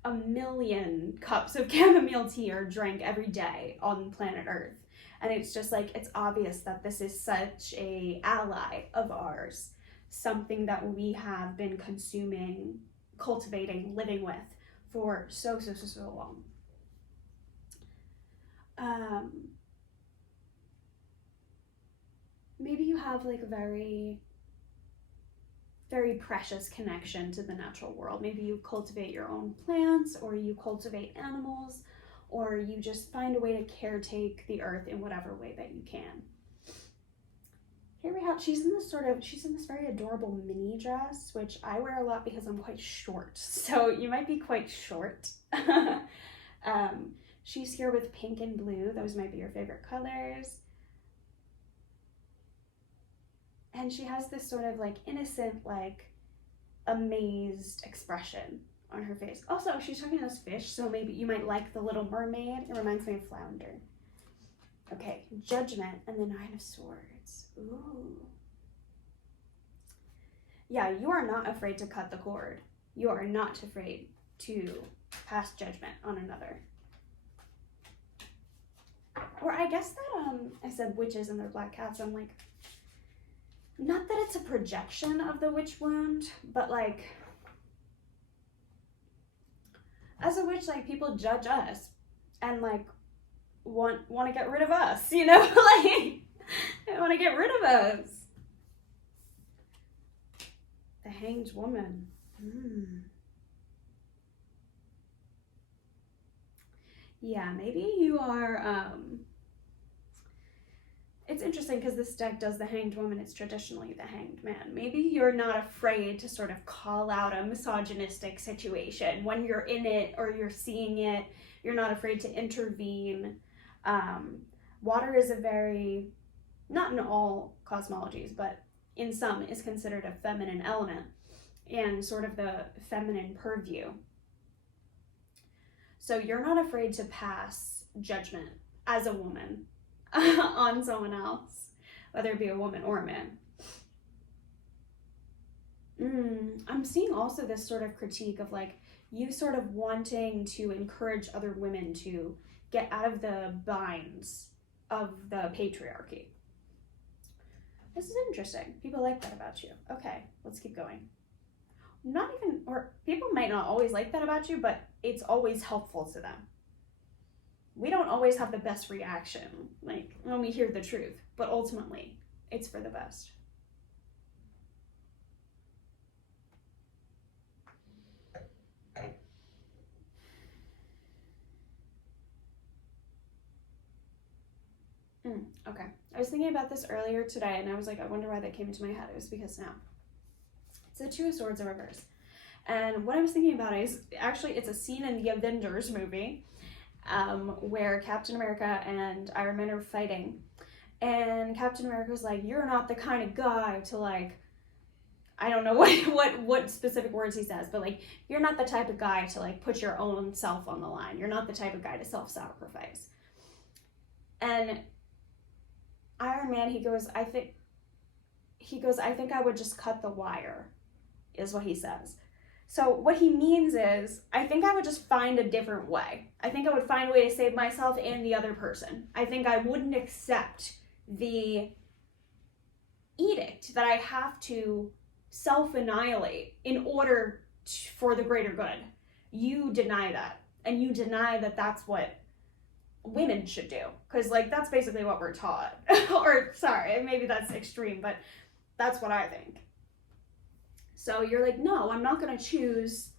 1 million cups of chamomile tea are drank every day on planet Earth. And it's just like, it's obvious that this is such a ally of ours, something that we have been consuming, cultivating, living with for so long. Maybe you have like a very precious connection to the natural world. Maybe you cultivate your own plants, or you cultivate animals, or you just find a way to caretake the earth in whatever way that you can. Here we have, she's in this very adorable mini dress, which I wear a lot because I'm quite short. So you might be quite short. She's here with pink and blue. Those might be your favorite colors. And she has this sort of like innocent, like amazed expression on her face. Also, she's talking to this fish, so maybe you might like the Little Mermaid. It reminds me of Flounder. Okay, Judgment and the 9 of Swords. Ooh. Yeah, you are not afraid to cut the cord. You are not afraid to pass judgment on another. Or I guess that I said witches and their black cats. I'm like, not that it's a projection of the witch wound, but like, as a witch, like people judge us and like want to get rid of us, you know, like they want to get rid of us. The Hanged Woman. Yeah, maybe you are, it's interesting because this deck does the Hanged Woman. It's traditionally the Hanged Man. Maybe you're not afraid to sort of call out a misogynistic situation when you're in it or you're seeing it. You're not afraid to intervene. Water is a very, not in all cosmologies, but in some is considered a feminine element and sort of the feminine purview. So you're not afraid to pass judgment as a woman on someone else, whether it be a woman or a man. I'm seeing also this sort of critique of like you sort of wanting to encourage other women to get out of the binds of the patriarchy. This is interesting. People like that about you. Okay, let's keep going. Not even, or people might not always like that about you, but it's always helpful to them. We don't always have the best reaction, like when we hear the truth, but ultimately it's for the best. Okay, I was thinking about this earlier today and I was like, I wonder why that came into my head. It was because now it's the Two of Swords in reverse. And what I was thinking about is actually it's a scene in the Avengers movie where Captain America and Iron Man are fighting. And Captain America's like, you're not the kind of guy to like, I don't know what specific words he says, but like, you're not the type of guy to like put your own self on the line. You're not the type of guy to self-sacrifice. And Iron Man, he goes, I think I would just cut the wire, is what he says. So what he means is, I think I would just find a different way. I think I would find a way to save myself and the other person. I think I wouldn't accept the edict that I have to self-annihilate in order for the greater good. You deny that, and you deny that that's what women should do, because like that's basically what we're taught. Or sorry, maybe that's extreme, but that's what I think. So you're like, no, I'm not gonna choose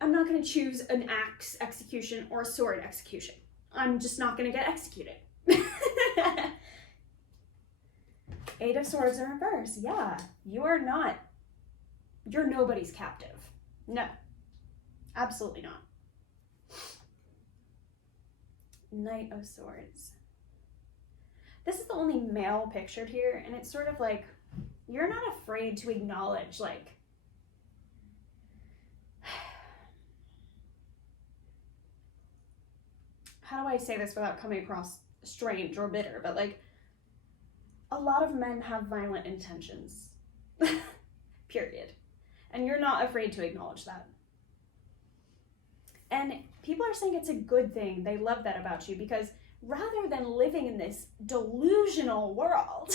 an axe execution or a sword execution. I'm just not gonna get executed. Eight of Swords in reverse. Yeah, you're nobody's captive. No, absolutely not. Knight of Swords. This is the only male pictured here, and it's sort of like, you're not afraid to acknowledge, like, how do I say this without coming across strange or bitter, but like, a lot of men have violent intentions, period. And you're not afraid to acknowledge that. And people are saying it's a good thing. They love that about you, because rather than living in this delusional world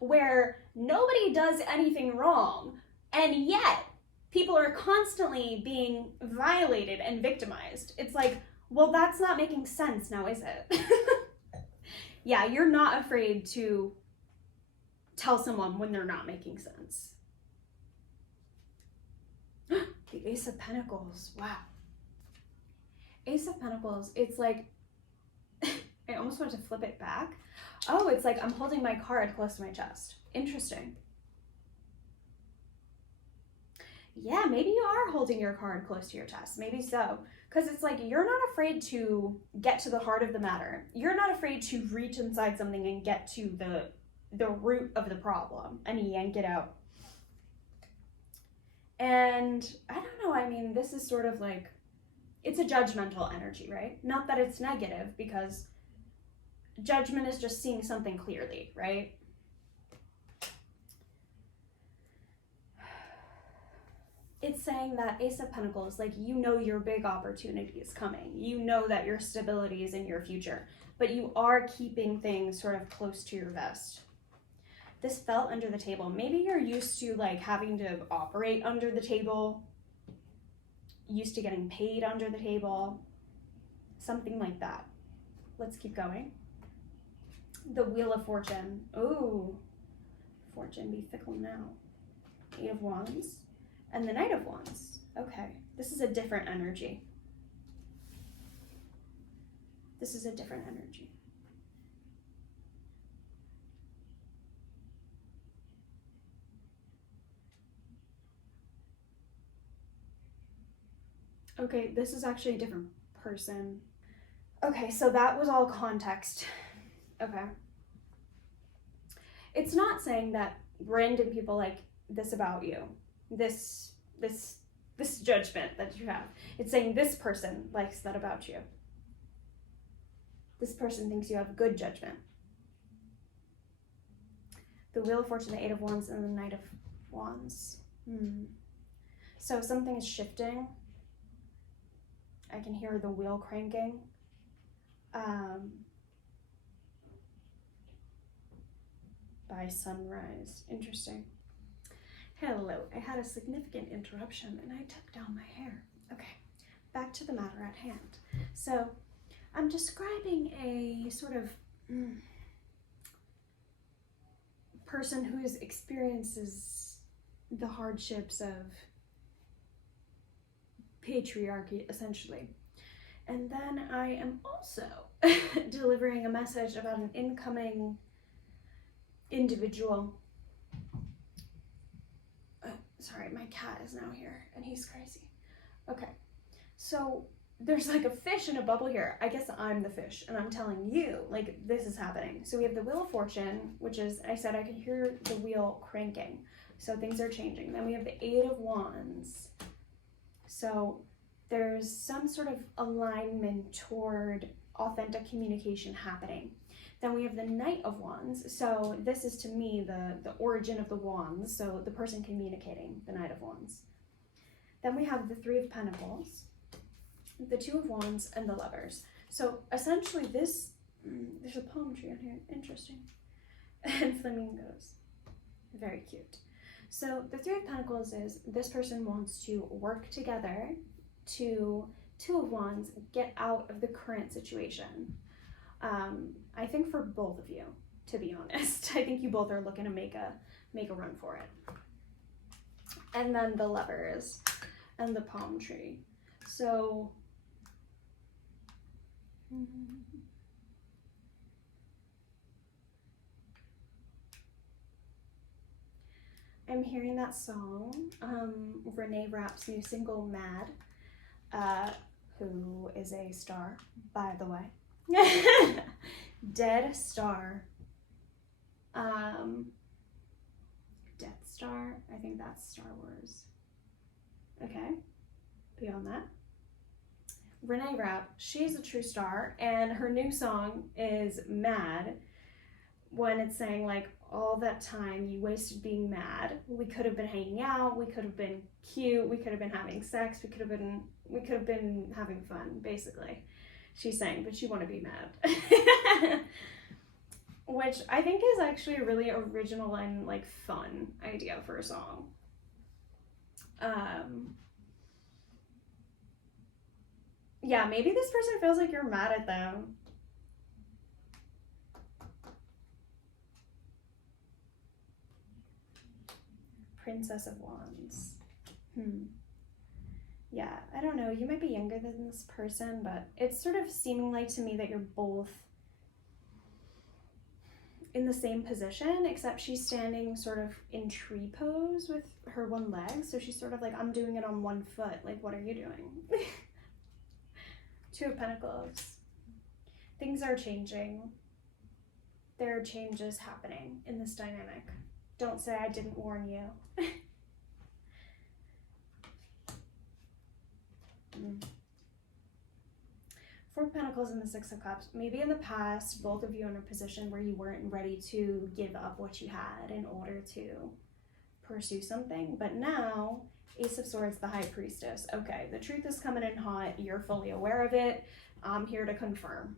where nobody does anything wrong, and yet people are constantly being violated and victimized, it's like, well, that's not making sense now, is it? Yeah, you're not afraid to tell someone when they're not making sense. The Ace of Pentacles, wow. Ace of Pentacles, it's like, I almost want to flip it back. Oh, it's like I'm holding my card close to my chest. Interesting. Yeah, maybe you are holding your card close to your chest. Maybe so. Because it's like, you're not afraid to get to the heart of the matter. You're not afraid to reach inside something and get to the root of the problem and yank it out. And I don't know, I mean, this is sort of like, it's a judgmental energy, right? Not that it's negative, because judgment is just seeing something clearly, right? It's saying that Ace of Pentacles, like, you know your big opportunity is coming. You know that your stability is in your future, but you are keeping things sort of close to your vest. This fell under the table. Maybe you're used to like having to operate under the table, used to getting paid under the table, something like that. Let's keep going. The Wheel of Fortune. Ooh, fortune be fickle now. Eight of Wands. And the Knight of Wands. Okay, this is a different energy. This is a different energy. Okay, this is actually a different person. Okay, so that was all context. Okay. It's not saying that random people like this about you. This judgment that you have. It's saying this person likes that about you. This person thinks you have good judgment. The Wheel of Fortune, the Eight of Wands, and the Knight of Wands. So something is shifting. I can hear the wheel cranking. By sunrise. Interesting. Hello, I had a significant interruption and I took down my hair. Okay, back to the matter at hand. So I'm describing a sort of person who experiences the hardships of patriarchy, essentially. And then I am also delivering a message about an incoming individual. Sorry, my cat is now here and he's crazy. Okay, so there's like a fish in a bubble here. I guess I'm the fish and I'm telling you, like, this is happening. So we have the Wheel of Fortune, which is, I said I could hear the wheel cranking. So things are changing. Then we have the Eight of Wands. So there's some sort of alignment toward authentic communication happening. Then we have the Knight of Wands. So this is to me the origin of the wands. So the person communicating, the Knight of Wands. Then we have the Three of Pentacles, the Two of Wands, and the Lovers. So essentially this, there's a palm tree on here, interesting. And flamingos, very cute. So the Three of Pentacles is this person wants to work together to, Two of Wands, get out of the current situation. I think for both of you, to be honest. I think you both are looking to make a run for it. And then the Lovers and the palm tree. So I'm hearing that song, Renee Rapp's new single, Mad, who is a star, by the way. Dead Star. Death Star, I think that's Star Wars. Okay, beyond that. Renee Rapp, she's a true star, and her new song is Mad, when it's saying, like, all that time you wasted being mad. We could have been hanging out, we could have been cute, we could have been having sex, we could have been having fun, basically. She's saying, but you want to be mad. Which I think is actually a really original and, like, fun idea for a song. Yeah, maybe this person feels like you're mad at them. Princess of Wands. Yeah, I don't know. You might be younger than this person, but it's sort of seeming like to me that you're both in the same position, except she's standing sort of in tree pose with her one leg. So she's sort of like, I'm doing it on one foot. Like, what are you doing? Two of Pentacles. Things are changing. There are changes happening in this dynamic. Don't say I didn't warn you. Four of Pentacles and the Six of Cups. Maybe in the past, both of you are in a position where you weren't ready to give up what you had in order to pursue something. But now, Ace of Swords, the High Priestess. Okay, the truth is coming in hot. You're fully aware of it. I'm here to confirm.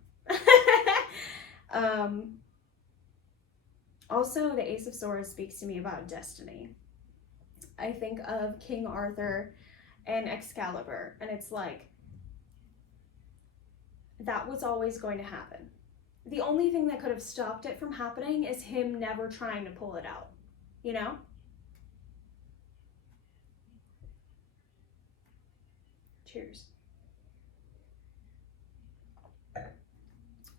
Also, the Ace of Swords speaks to me about destiny. I think of King Arthur and Excalibur, and it's like, that was always going to happen. The only thing that could have stopped it from happening is him never trying to pull it out, you know? Cheers.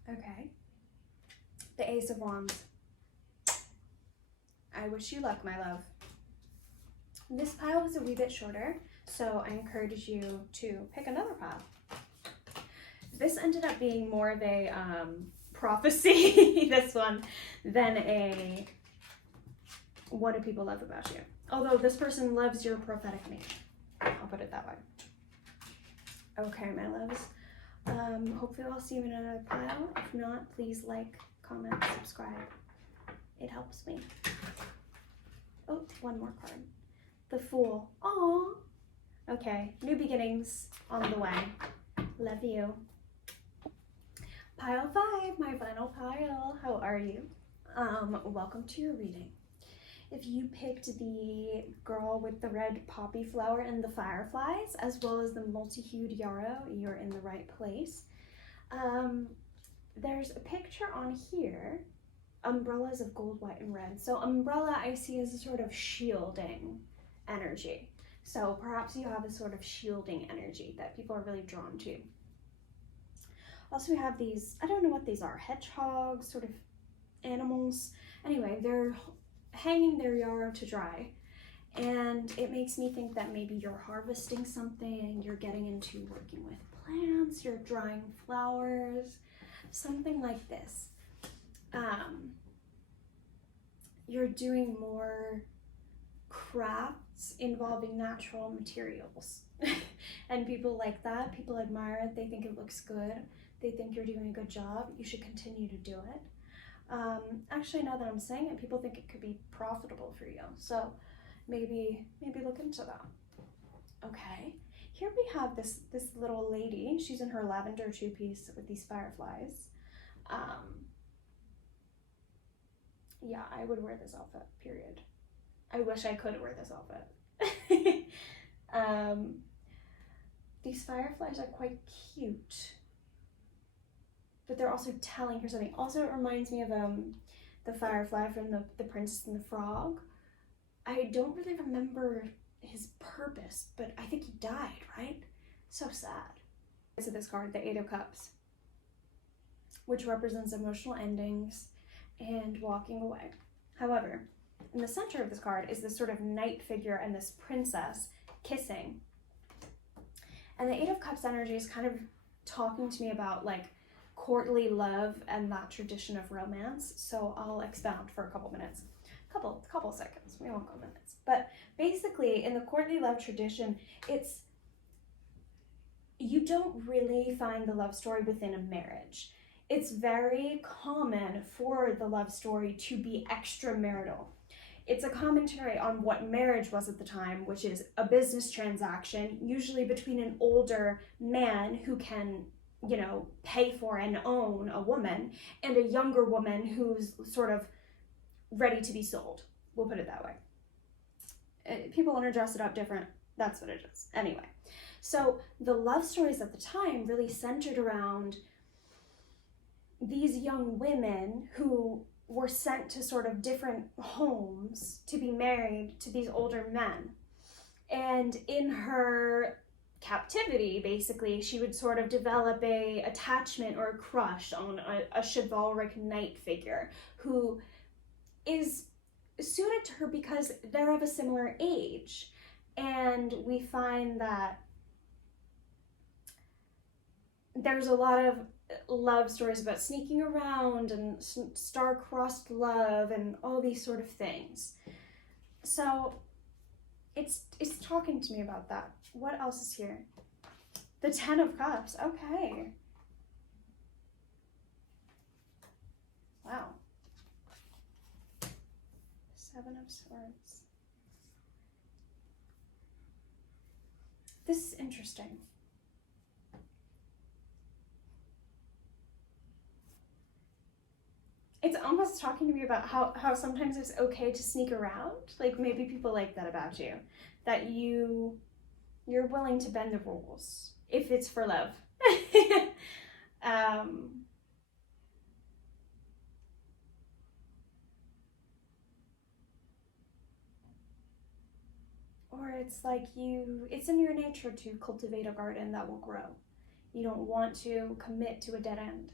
Okay. The Ace of Wands. I wish you luck, my love. This pile was a wee bit shorter, so I encourage you to pick another pile. This ended up being more of a prophecy, this one, than a what do people love about you. Although this person loves your prophetic nature. I'll put it that way. Okay, my loves. Hopefully I'll see you in another pile. If not, please like, comment, subscribe. It helps me. Oh, one more card. The Fool. Aww. Okay, new beginnings on the way. Love you. Pile 5, my final pile. How are you? Welcome to your reading. If you picked the girl with the red poppy flower and the fireflies, as well as the multi-hued yarrow, you're in the right place. There's a picture on here, umbrellas of gold, white, and red. So umbrella I see as a sort of shielding energy. So perhaps you have a sort of shielding energy that people are really drawn to. Also, we have these, I don't know what these are, hedgehogs, sort of animals. Anyway, they're hanging their yarrow to dry. And it makes me think that maybe you're harvesting something, you're getting into working with plants, you're drying flowers, something like this. You're doing more crafts involving natural materials. And people like that, people admire it, they think it looks good, they think you're doing a good job, you should continue to do it. Actually, now that I'm saying it, people think it could be profitable for you, so maybe look into that. Okay, here we have this little lady. She's in her lavender two-piece with these fireflies. Yeah, I would wear this outfit, period. I wish I could wear this outfit. These fireflies are quite cute, but they're also telling her something. Also, it reminds me of the firefly from the Princess and the Frog. I don't really remember his purpose, but I think he died, right? So sad. So this card, the Eight of Cups, which represents emotional endings and walking away. However, in the center of this card is this sort of knight figure and this princess kissing. And the Eight of Cups energy is kind of talking to me about like courtly love and that tradition of romance. So I'll expound for a couple minutes, couple seconds. We won't go minutes. But basically, in the courtly love tradition, you don't really find the love story within a marriage. It's very common for the love story to be extramarital. It's a commentary on what marriage was at the time, which is a business transaction, usually between an older man who can, you know, pay for and own a woman, and a younger woman who's sort of ready to be sold. We'll put it that way. People want to dress it up different. That's what it is. Anyway, so the love stories at the time really centered around these young women who were sent to sort of different homes to be married to these older men. And in her captivity, basically, she would sort of develop a attachment or a crush on a chivalric knight figure who is suited to her because they're of a similar age. And we find that there's a lot of love stories about sneaking around and star-crossed love and all these sort of things. So it's talking to me about that. What else is here? The Ten of Cups. Okay. Wow. Seven of Swords. This is interesting. It's almost talking to me about how sometimes it's okay to sneak around. Like maybe people like that about you. That you're willing to bend the rules if it's for love. Or it's like it's in your nature to cultivate a garden that will grow. You don't want to commit to a dead end.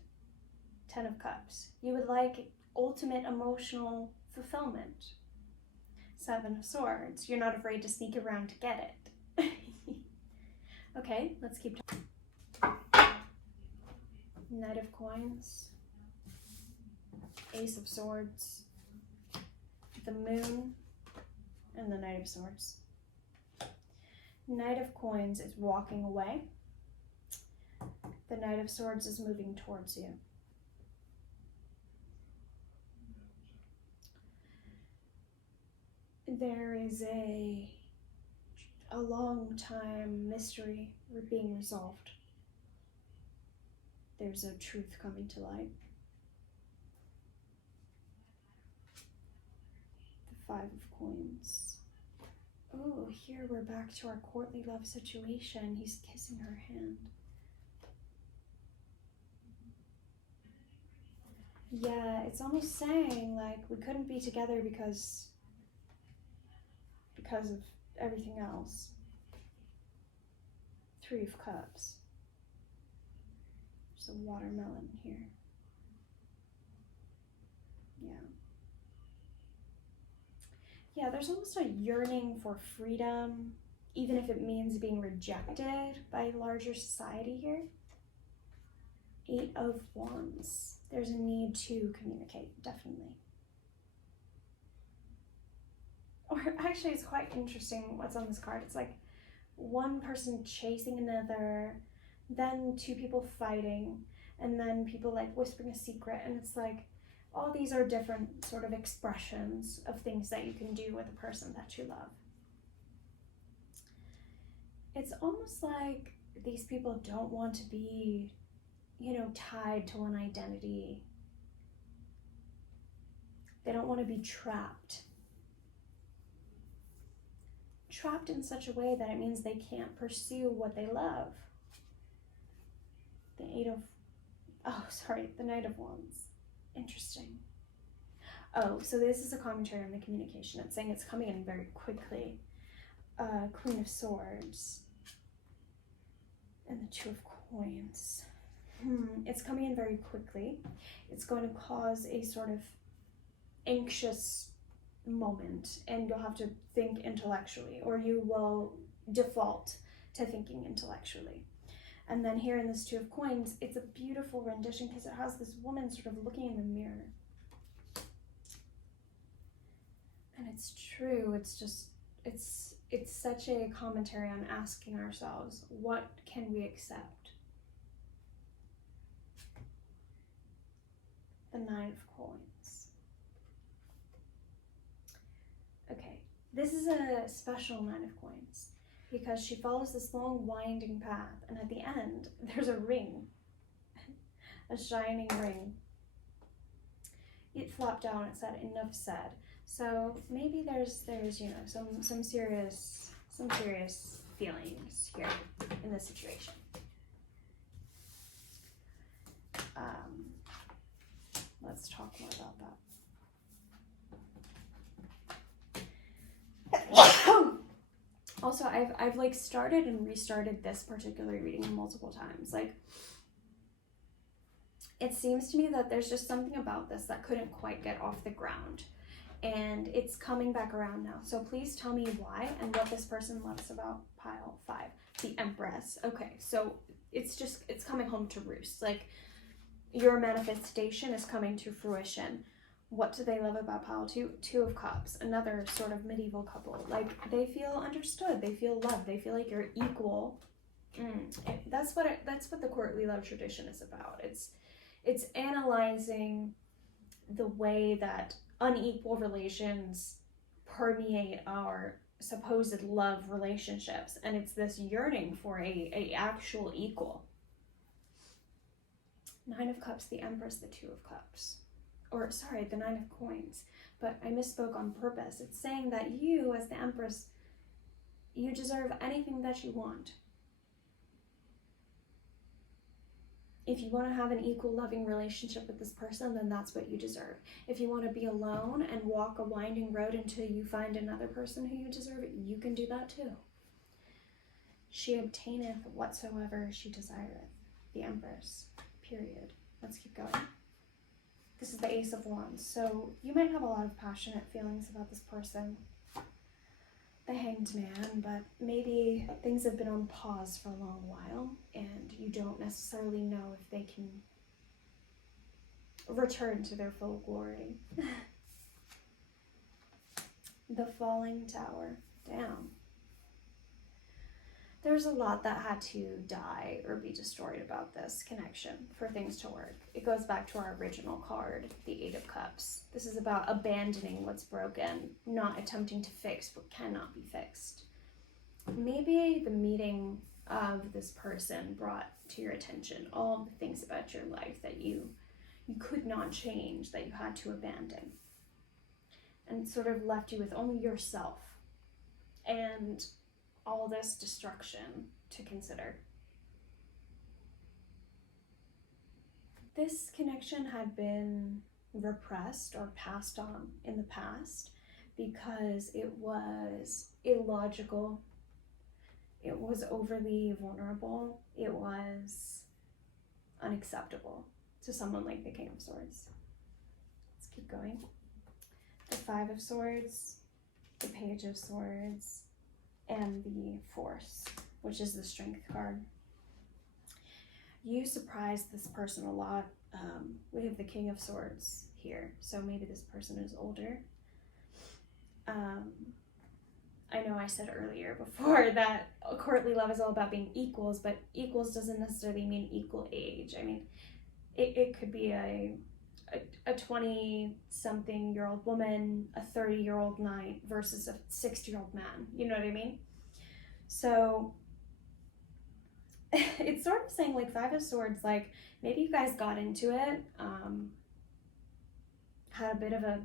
Ten of Cups. You would like ultimate emotional fulfillment. Seven of Swords. You're not afraid to sneak around to get it. Okay, let's keep talking. Knight of Coins. Ace of Swords. The Moon. And the Knight of Swords. Knight of Coins is walking away. The Knight of Swords is moving towards you. There is a long time mystery being resolved. There's a truth coming to light. The Five of Coins. Oh, here we're back to our courtly love situation. He's kissing her hand. Yeah, it's almost saying like we couldn't be together because of everything else. Three of Cups. There's a watermelon here. Yeah. Yeah, there's almost a yearning for freedom, even if it means being rejected by larger society here. 8 of Wands. There's a need to communicate, definitely. Or actually, it's quite interesting what's on this card. It's like one person chasing another, then 2 people fighting, and then people like whispering a secret. And it's like, all these are different sort of expressions of things that you can do with a person that you love. It's almost like these people don't want to be, tied to one identity. They don't want to be trapped. Trapped in such a way that it means they can't pursue what they love. The Knight of Wands. Interesting. Oh, so this is a commentary on the communication. It's saying it's coming in very quickly. Queen of Swords. And the 2 of Coins. It's coming in very quickly. It's going to cause a sort of anxious moment, and you'll have to think intellectually, or you will default to thinking intellectually. And then here in this 2 of Coins, it's a beautiful rendition because it has this woman sort of looking in the mirror. And it's true, it's such a commentary on asking ourselves, what can we accept? The 9 of Coins. Okay, this is a special 9 of Coins because she follows this long winding path, and at the end there's a ring, a shining ring. It flopped down, it said enough said. So maybe there's some serious feelings here in this situation. Let's talk more about that. Also, I've like started and restarted this particular reading multiple times. Like, it seems to me that there's just something about this that couldn't quite get off the ground, and it's coming back around now. So please tell me why and what this person loves about pile 5. The Empress. Okay, so it's coming home to roost. Like, your manifestation is coming to fruition. What do they love about pile 2? 2 of Cups, another sort of medieval couple. Like, they feel understood, they feel loved, they feel like you're equal. That's what the courtly love tradition is about. It's analyzing the way that unequal relations permeate our supposed love relationships, and it's this yearning for a actual equal. 9 of Cups, the Empress, the 2 of Cups. Or, sorry, the 9 of Coins. But I misspoke on purpose. It's saying that you, as the Empress, you deserve anything that you want. If you want to have an equal loving relationship with this person, then that's what you deserve. If you want to be alone and walk a winding road until you find another person who you deserve, you can do that too. She obtaineth whatsoever she desireth. The Empress. Period. Let's keep going. This is the Ace of Wands. So you might have a lot of passionate feelings about this person. The Hanged Man, but maybe things have been on pause for a long while and you don't necessarily know if they can return to their full glory. The Falling Tower. Damn. There's a lot that had to die or be destroyed about this connection for things to work. It goes back to our original card, the 8 of Cups. This is about abandoning what's broken, not attempting to fix what cannot be fixed. Maybe the meeting of this person brought to your attention all the things about your life that you could not change, that you had to abandon, and sort of left you with only yourself and all this destruction to consider. This connection had been repressed or passed on in the past because it was illogical, it was overly vulnerable, it was unacceptable to someone like the King of Swords. Let's keep going. The 5 of Swords. the Page of Swords, and the Force, which is the Strength card. You surprise this person a lot. We have the King of Swords here, so maybe this person is older. I know I said earlier before that courtly love is all about being equals, but equals doesn't necessarily mean equal age. I mean, it could be a 20-something-year-old woman, a 30-year-old knight versus a 60-year-old man. You know what I mean? So it's sort of saying, like, Five of Swords, like, maybe you guys got into it, had a bit of a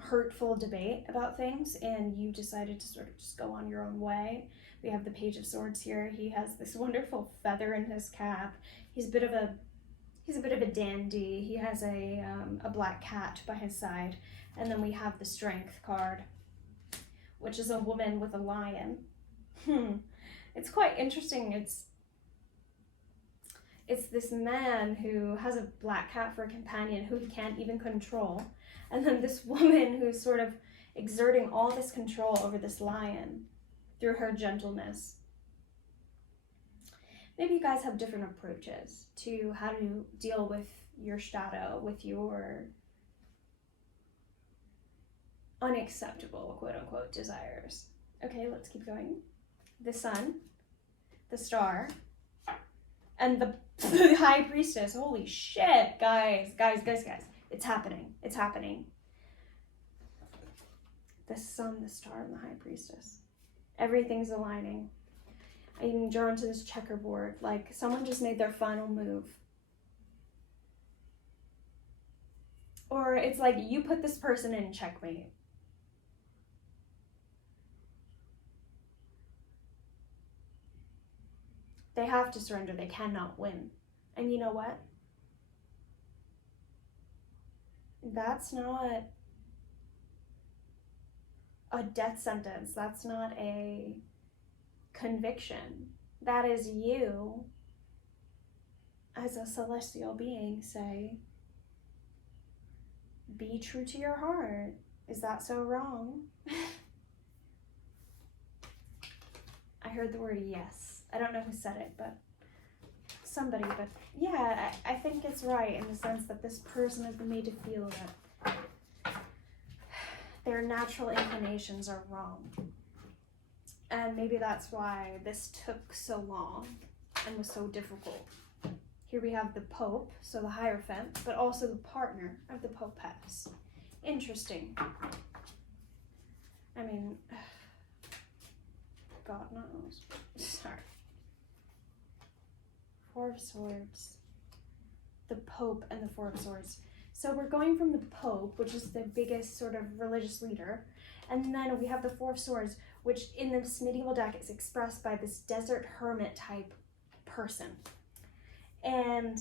hurtful debate about things, and you decided to sort of just go on your own way. We have the Page of Swords here. He has this wonderful feather in his cap. He's a bit of a dandy. He has a black cat by his side. And then we have the Strength card, which is a woman with a lion. It's quite interesting. It's this man who has a black cat for a companion who he can't even control. And then this woman who's sort of exerting all this control over this lion through her gentleness. Maybe you guys have different approaches to how to deal with your shadow, with your unacceptable, quote-unquote, desires. Okay, let's keep going. The Sun, the Star, and the High Priestess. Holy shit, guys. It's happening. It's happening. The Sun, the Star, and the High Priestess. Everything's aligning. I'm drawn to this checkerboard. Like, someone just made their final move. Or it's like you put this person in checkmate. They have to surrender. They cannot win. And you know what? That's not a death sentence. That's not a conviction. That is you, as a celestial being, say, be true to your heart. Is that so wrong? I heard the word yes. I don't know who said it, but somebody. But yeah, I think it's right in the sense that this person has been made to feel that their natural inclinations are wrong. And maybe that's why this took so long and was so difficult. Here we have the Pope, so the Hierophant, but also the partner of the Popess. Interesting. I mean, God knows. Sorry. Four of Swords, the Pope, and the Four of Swords. So we're going from the Pope, which is the biggest sort of religious leader, and then we have the Four of Swords, which in this medieval deck is expressed by this desert hermit type person. And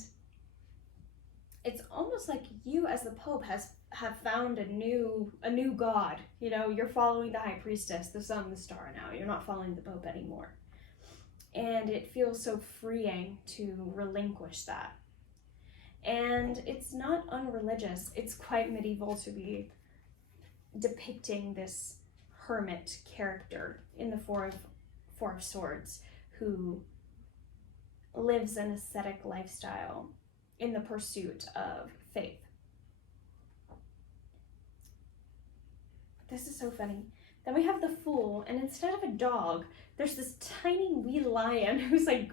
it's almost like you as the Pope have found a new god. You know, you're following the High Priestess, the Sun, the Star now. You're not following the Pope anymore. And it feels so freeing to relinquish that. And it's not unreligious. It's quite medieval to be depicting this hermit character in the Four of Swords who lives an ascetic lifestyle in the pursuit of faith. This is so funny. Then we have the Fool, and instead of a dog, there's this tiny wee lion who's like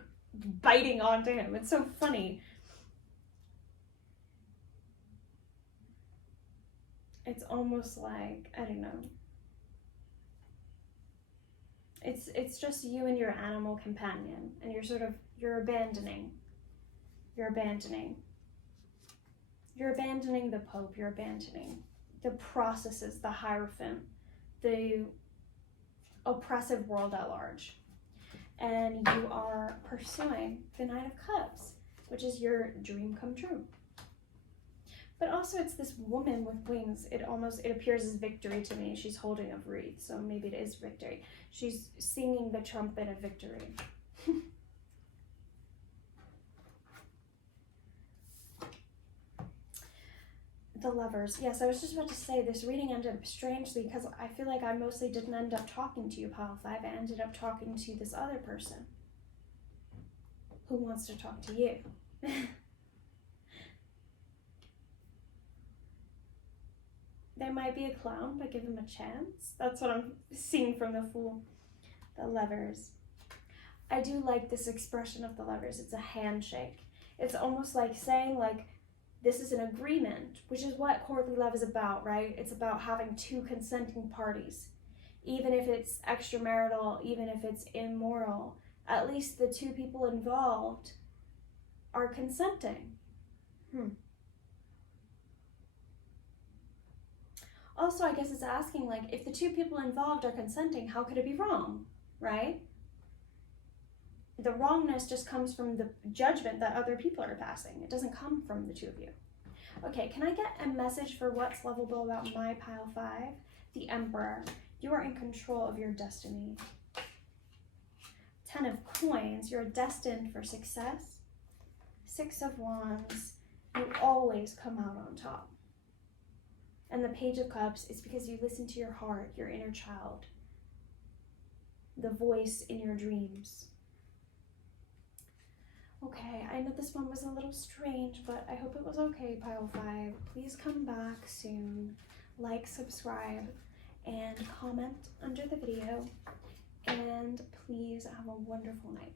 biting onto him. It's so funny. It's almost like, I don't know. It's just you and your animal companion, and you're abandoning. You're abandoning the Pope, you're abandoning the processes, the Hierophant, the oppressive world at large. And you are pursuing the Knight of Cups, which is your dream come true. But also it's this woman with wings. It appears as victory to me. She's holding a wreath, so maybe it is victory. She's singing the trumpet of victory. The Lovers. Yes, I was just about to say this reading ended up strangely because I feel like I mostly didn't end up talking to you, pile 5. I ended up talking to this other person who wants to talk to you. There might be a clown, but give him a chance. That's what I'm seeing from the Fool. The Lovers. I do like this expression of the Lovers. It's a handshake. It's almost like saying, like, this is an agreement, which is what courtly love is about, right? It's about having 2 consenting parties. Even if it's extramarital, even if it's immoral, at least the 2 people involved are consenting. Also, I guess it's asking, like, if the 2 people involved are consenting, how could it be wrong, right? The wrongness just comes from the judgment that other people are passing. It doesn't come from the 2 of you. Okay, can I get a message for what's lovable about my pile 5? The Emperor. You are in control of your destiny. 10 of Coins. You're destined for success. 6 of Wands. You always come out on top. And the Page of Cups is because you listen to your heart, your inner child, the voice in your dreams. Okay, I know this one was a little strange, but I hope it was okay, pile 5. Please come back soon. Like, subscribe, and comment under the video. And please have a wonderful night.